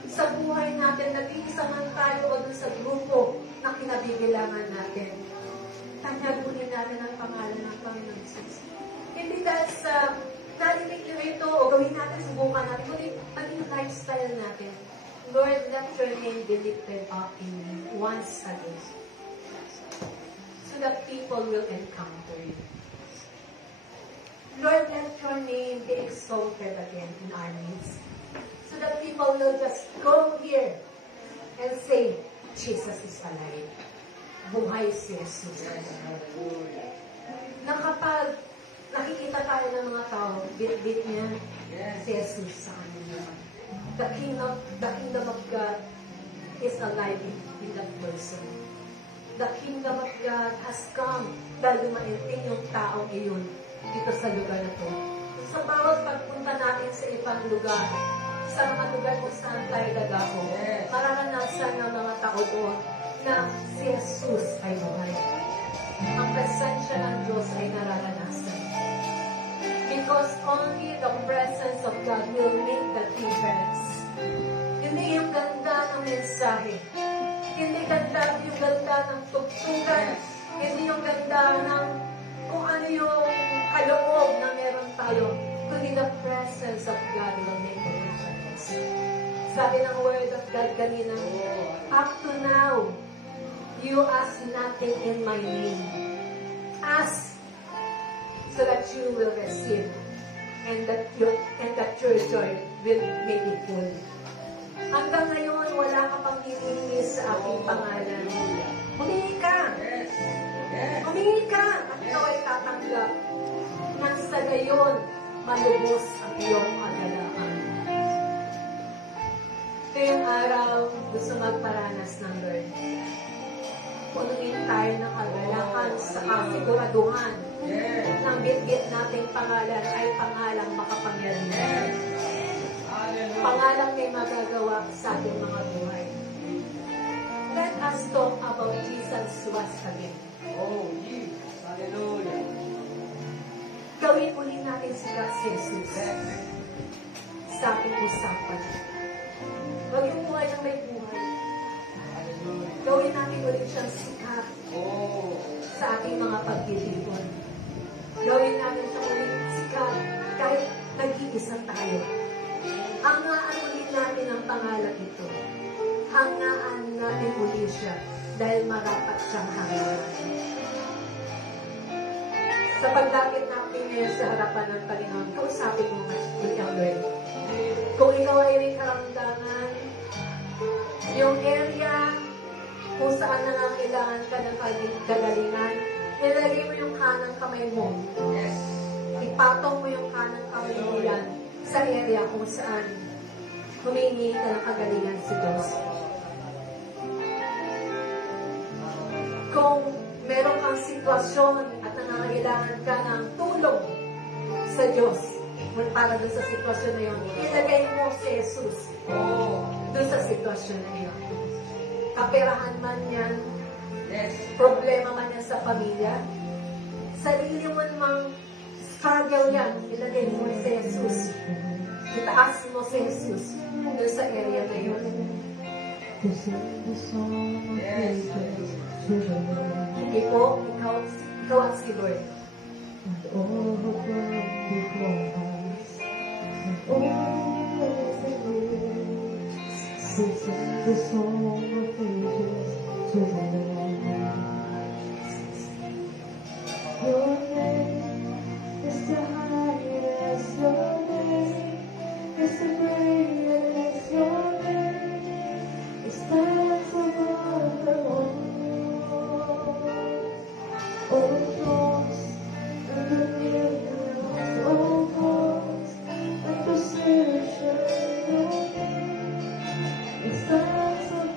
sa buhay natin, nag-iisa man tayo o dun sa grupo na kinabibilangan natin. Tanyagunin natin ang pangalan ng Panginoon Jesus. Hindi dahil sa narinig nyo ito o gawin natin, subukan natin, kundi maging lifestyle natin. Lord, let your name be lifted up in me once again so that people will encounter you. Lord, let your name be exalted again in our midst so that people will just go here and say, Jesus is alive. Buhay si Jesus. Na kapag nakikita tayo ng mga tao, bit-bit niya, si Jesus sa kanila. The kingdom of God is alive in that person. The kingdom of God has come dahil dumating yung taong iyon dito sa lugar na to. Sa bawat pagpunta natin sa ibang lugar, sa mga lugar kung saan tayo dagako, mararanasan ng mga tao doon na si Jesus ay buhay. Ang presensya ng Diyos ay nararanasan. Because only the presence of God will make the difference. Hindi yung ganda ng mensahe. Hindi yung ganda ng tugtugan. Hindi yung ganda ng kung ano yung kaloob na meron tayo. Kundi the presence of God will make the difference. Sabi ng Word of God kanina, up to now, you ask nothing in my name. Ask so that you will receive and that your joy will make it full. Hanggang ngayon, wala ka pang hinihingi sa aking pangalan. Humingi ka! Humingi ka! At ikaw ay tatanggap. Nang sa gayon, malubos ang iyong kagalaan. Ito yung araw, gusto magparanas ng Lord. Punuin tayo ng kagalakan sa kasiguraduhan ng bit-bit nating pangalan ay pangalang makapangyarihan. Pangalang may magagawa sa ating mga buhay. Let us talk about Jesus once again. Oh, yes. Hallelujah. Gawin uli natin natin sikat si Jesus sa ating usapan. Huwag yung buhay ng may buhay. Gawin natin ulit siyang sikat sa ating mga pagtitipon. Gawin natin siyang ulit sikat kahit nag-iisa tayo. Hangaan ulit natin ang pangalan ito. Hangaan natin ulit siya dahil marapat siyang hangaan. Sa paglapit natin ngayon sa harapan ng Panginoon, kausapin mo ang Lord. Kung ikaw ay may karamdaman, yung area kung saan nangangailangan ka ng kagalingan, nilagay mo yung kanang kamay mo. Ipatong mo yung kanang kamay mo yan sa area kung saan humingi ka ng kagalingan si Diyos. Kung meron kang sitwasyon at nangangailangan ka ng tulong sa Diyos para doon sa sitwasyon na yun, ilagay mo si Jesus doon sa sitwasyon na yun. Kaperahan man yan, problema man yan sa pamilya, sarili mo namang struggle yan, ilagay mo si Jesus. Itaas mo si Jesus doon sa area na yun. Hindi po, ikaw at si Lord. Your name is the highest, your name is the greatest, your name is stands above the world. All thrones and dominions, all powers and positions, your name it stands above.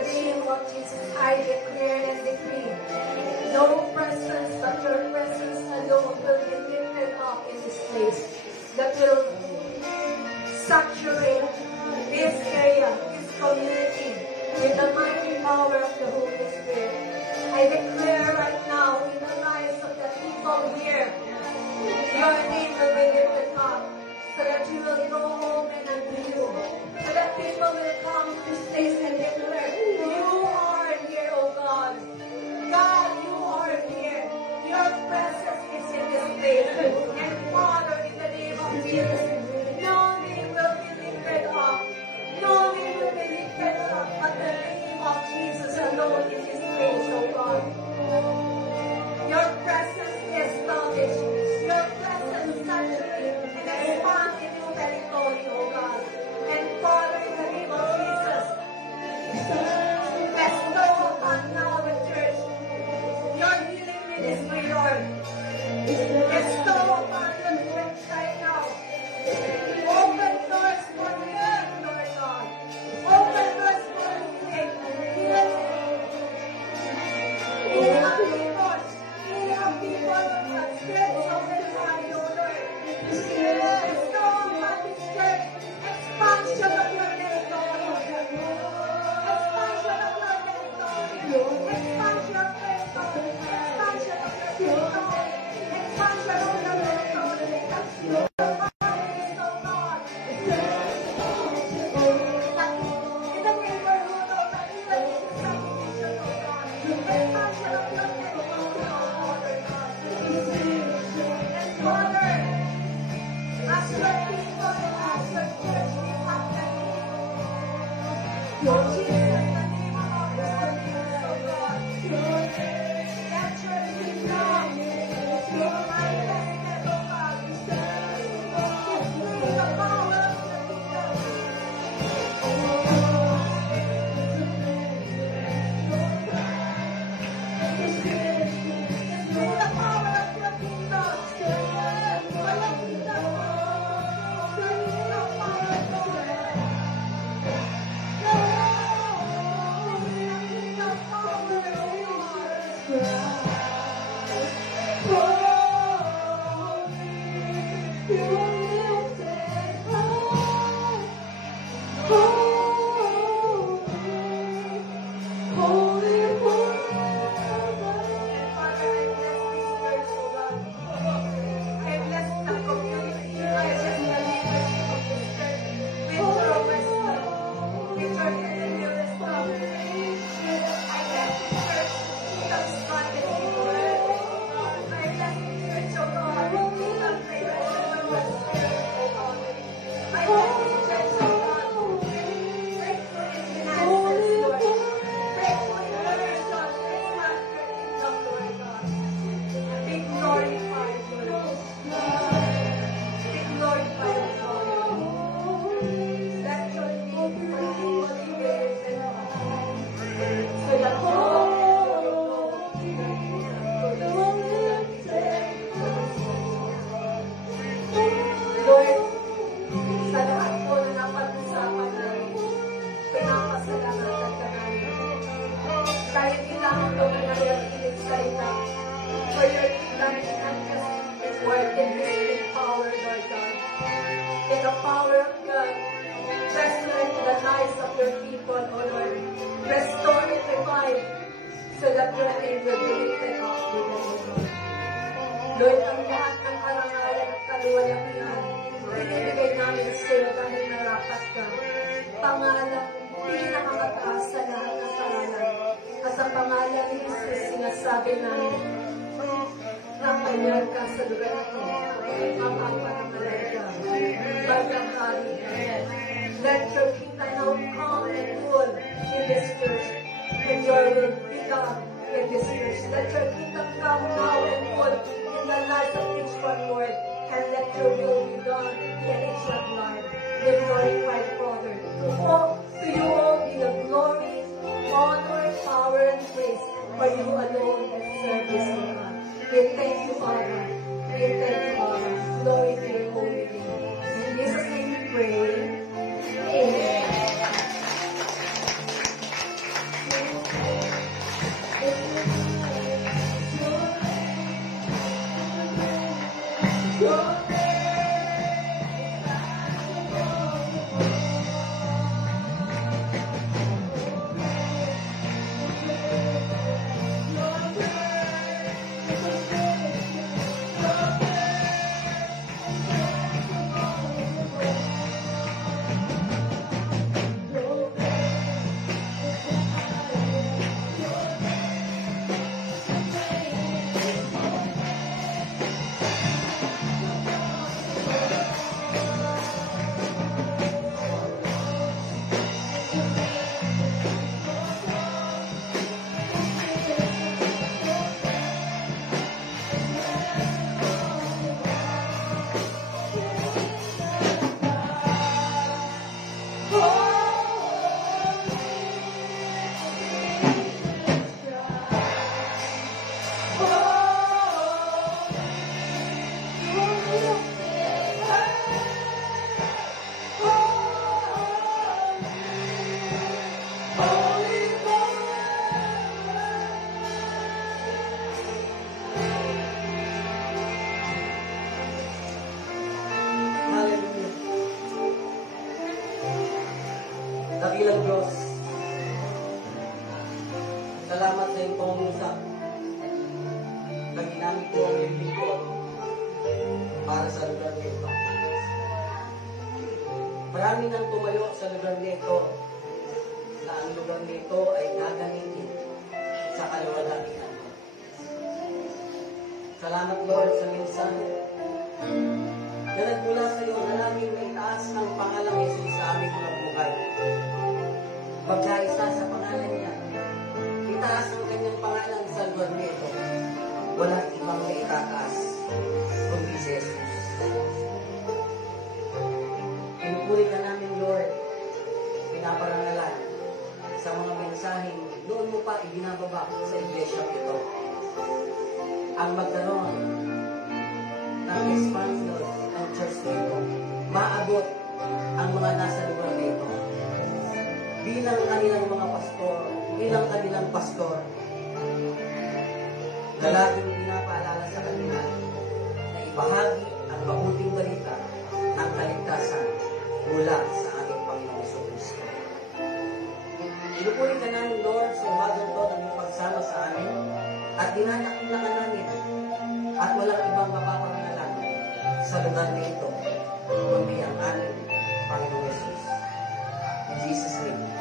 the name of Jesus, I declare and decree, no presence but your presence alone will be lifted up in this place, that will saturate this area, this community, with the mighty power of the Holy Spirit. I declare right now in the lives of the people here, your name will be lifted up, so that you will go home and unto you, so that people will come to this place and declare, you are here, O God. God, you are here. Your presence is in this place. And Father, in the name of Jesus, no name will be lifted up. No name will be lifted up, but the name of Jesus alone in this place, O God. Your presence establish. Your presence saturate and expand in new territory, O God. And Father, in the name of Jesus, bestow upon our church your healing ministry, Lord. Bestow upon the church right now. Open doors for them, Lord God. Open doors for healing. Healing of people. Healing of people who have spirits open high, O Lord. Bestow upon this church expansion of your territory. Expansion of your territory. Expansion of territory. Expansion of your territory. Expansion of your territory. Your power is so God. In the neighborhood, O God, even in the subdivision, O God. Expansion of your territory, O Father God. And Father, as your people and as your church, we have the name of Jesus, the name of our Lord, O God. Let your kingdom, your righteousness, O God, display the power of your kingdom. Display the power of your kingdom. For your kingdom, your kingdom power, Lord. Lord, ang lahat ng karangalan at kaluwalhatian, pinibigay namin sa iyo dahil narapat ka. Pangalan, pinakamataas sa lahat ng pangalan. At sa pangalan ni Jesus, sinasabi namin, napangyar ka sa lugar ito. Mapapangalan ka. Pagkakali ka. Let your kingdom now come and rule in this church. And your will be done in this church. Let your kingdom come now and rule in the lives of each one, Lord. And let your will be done in each one life. The glorified Father. To you all be the glory, honor, power, and praise. For you alone deserve this, God. We thank you, Father. We thank you, Father. Glory to your holy name. In Jesus' name we pray. Amen. Hallelujah. Dakilang Diyos, salamat sa iyong pangungusap na ginamit ko ang iyong lingkod para sa lugar nito. Marami nang tumayo sa lugar nito na ang lugar nito ay gagamitin sa kaluwalhatian mo. Salamat, Lord, sa mensahe na nagmula sa iyo na namin may taas ng pangalang Jesus sa aming mga buhay. Magkaisa sa pangalan niya, itaas ang kanyang pangalan sa lugar nito. Walang ibang may itataas kundi si Jesus. Pinupuri ka namin, Lord, pinaparangalan sa mga mensaheng noon mo pa ibinababa sa iglesia ito. Ang magkaroon ng expansion ng church nito, maabot ang mga nasa lugar nito. Bilang kanilang mga pastor, bilang kanilang pastor, na laging pinapaalala sa kanila na ibahagi ang mabuting balita ng kaligtasan mula sa ating Panginoong Jesucristo. Pinupuri ka namin, Lord, sa umagang to ng iyong pagsama sa amin at dinanakila ka namin at walang ibang mapapangalan sa lugar nito kundi ang aming Panginoong Jesus. In Jesus' name.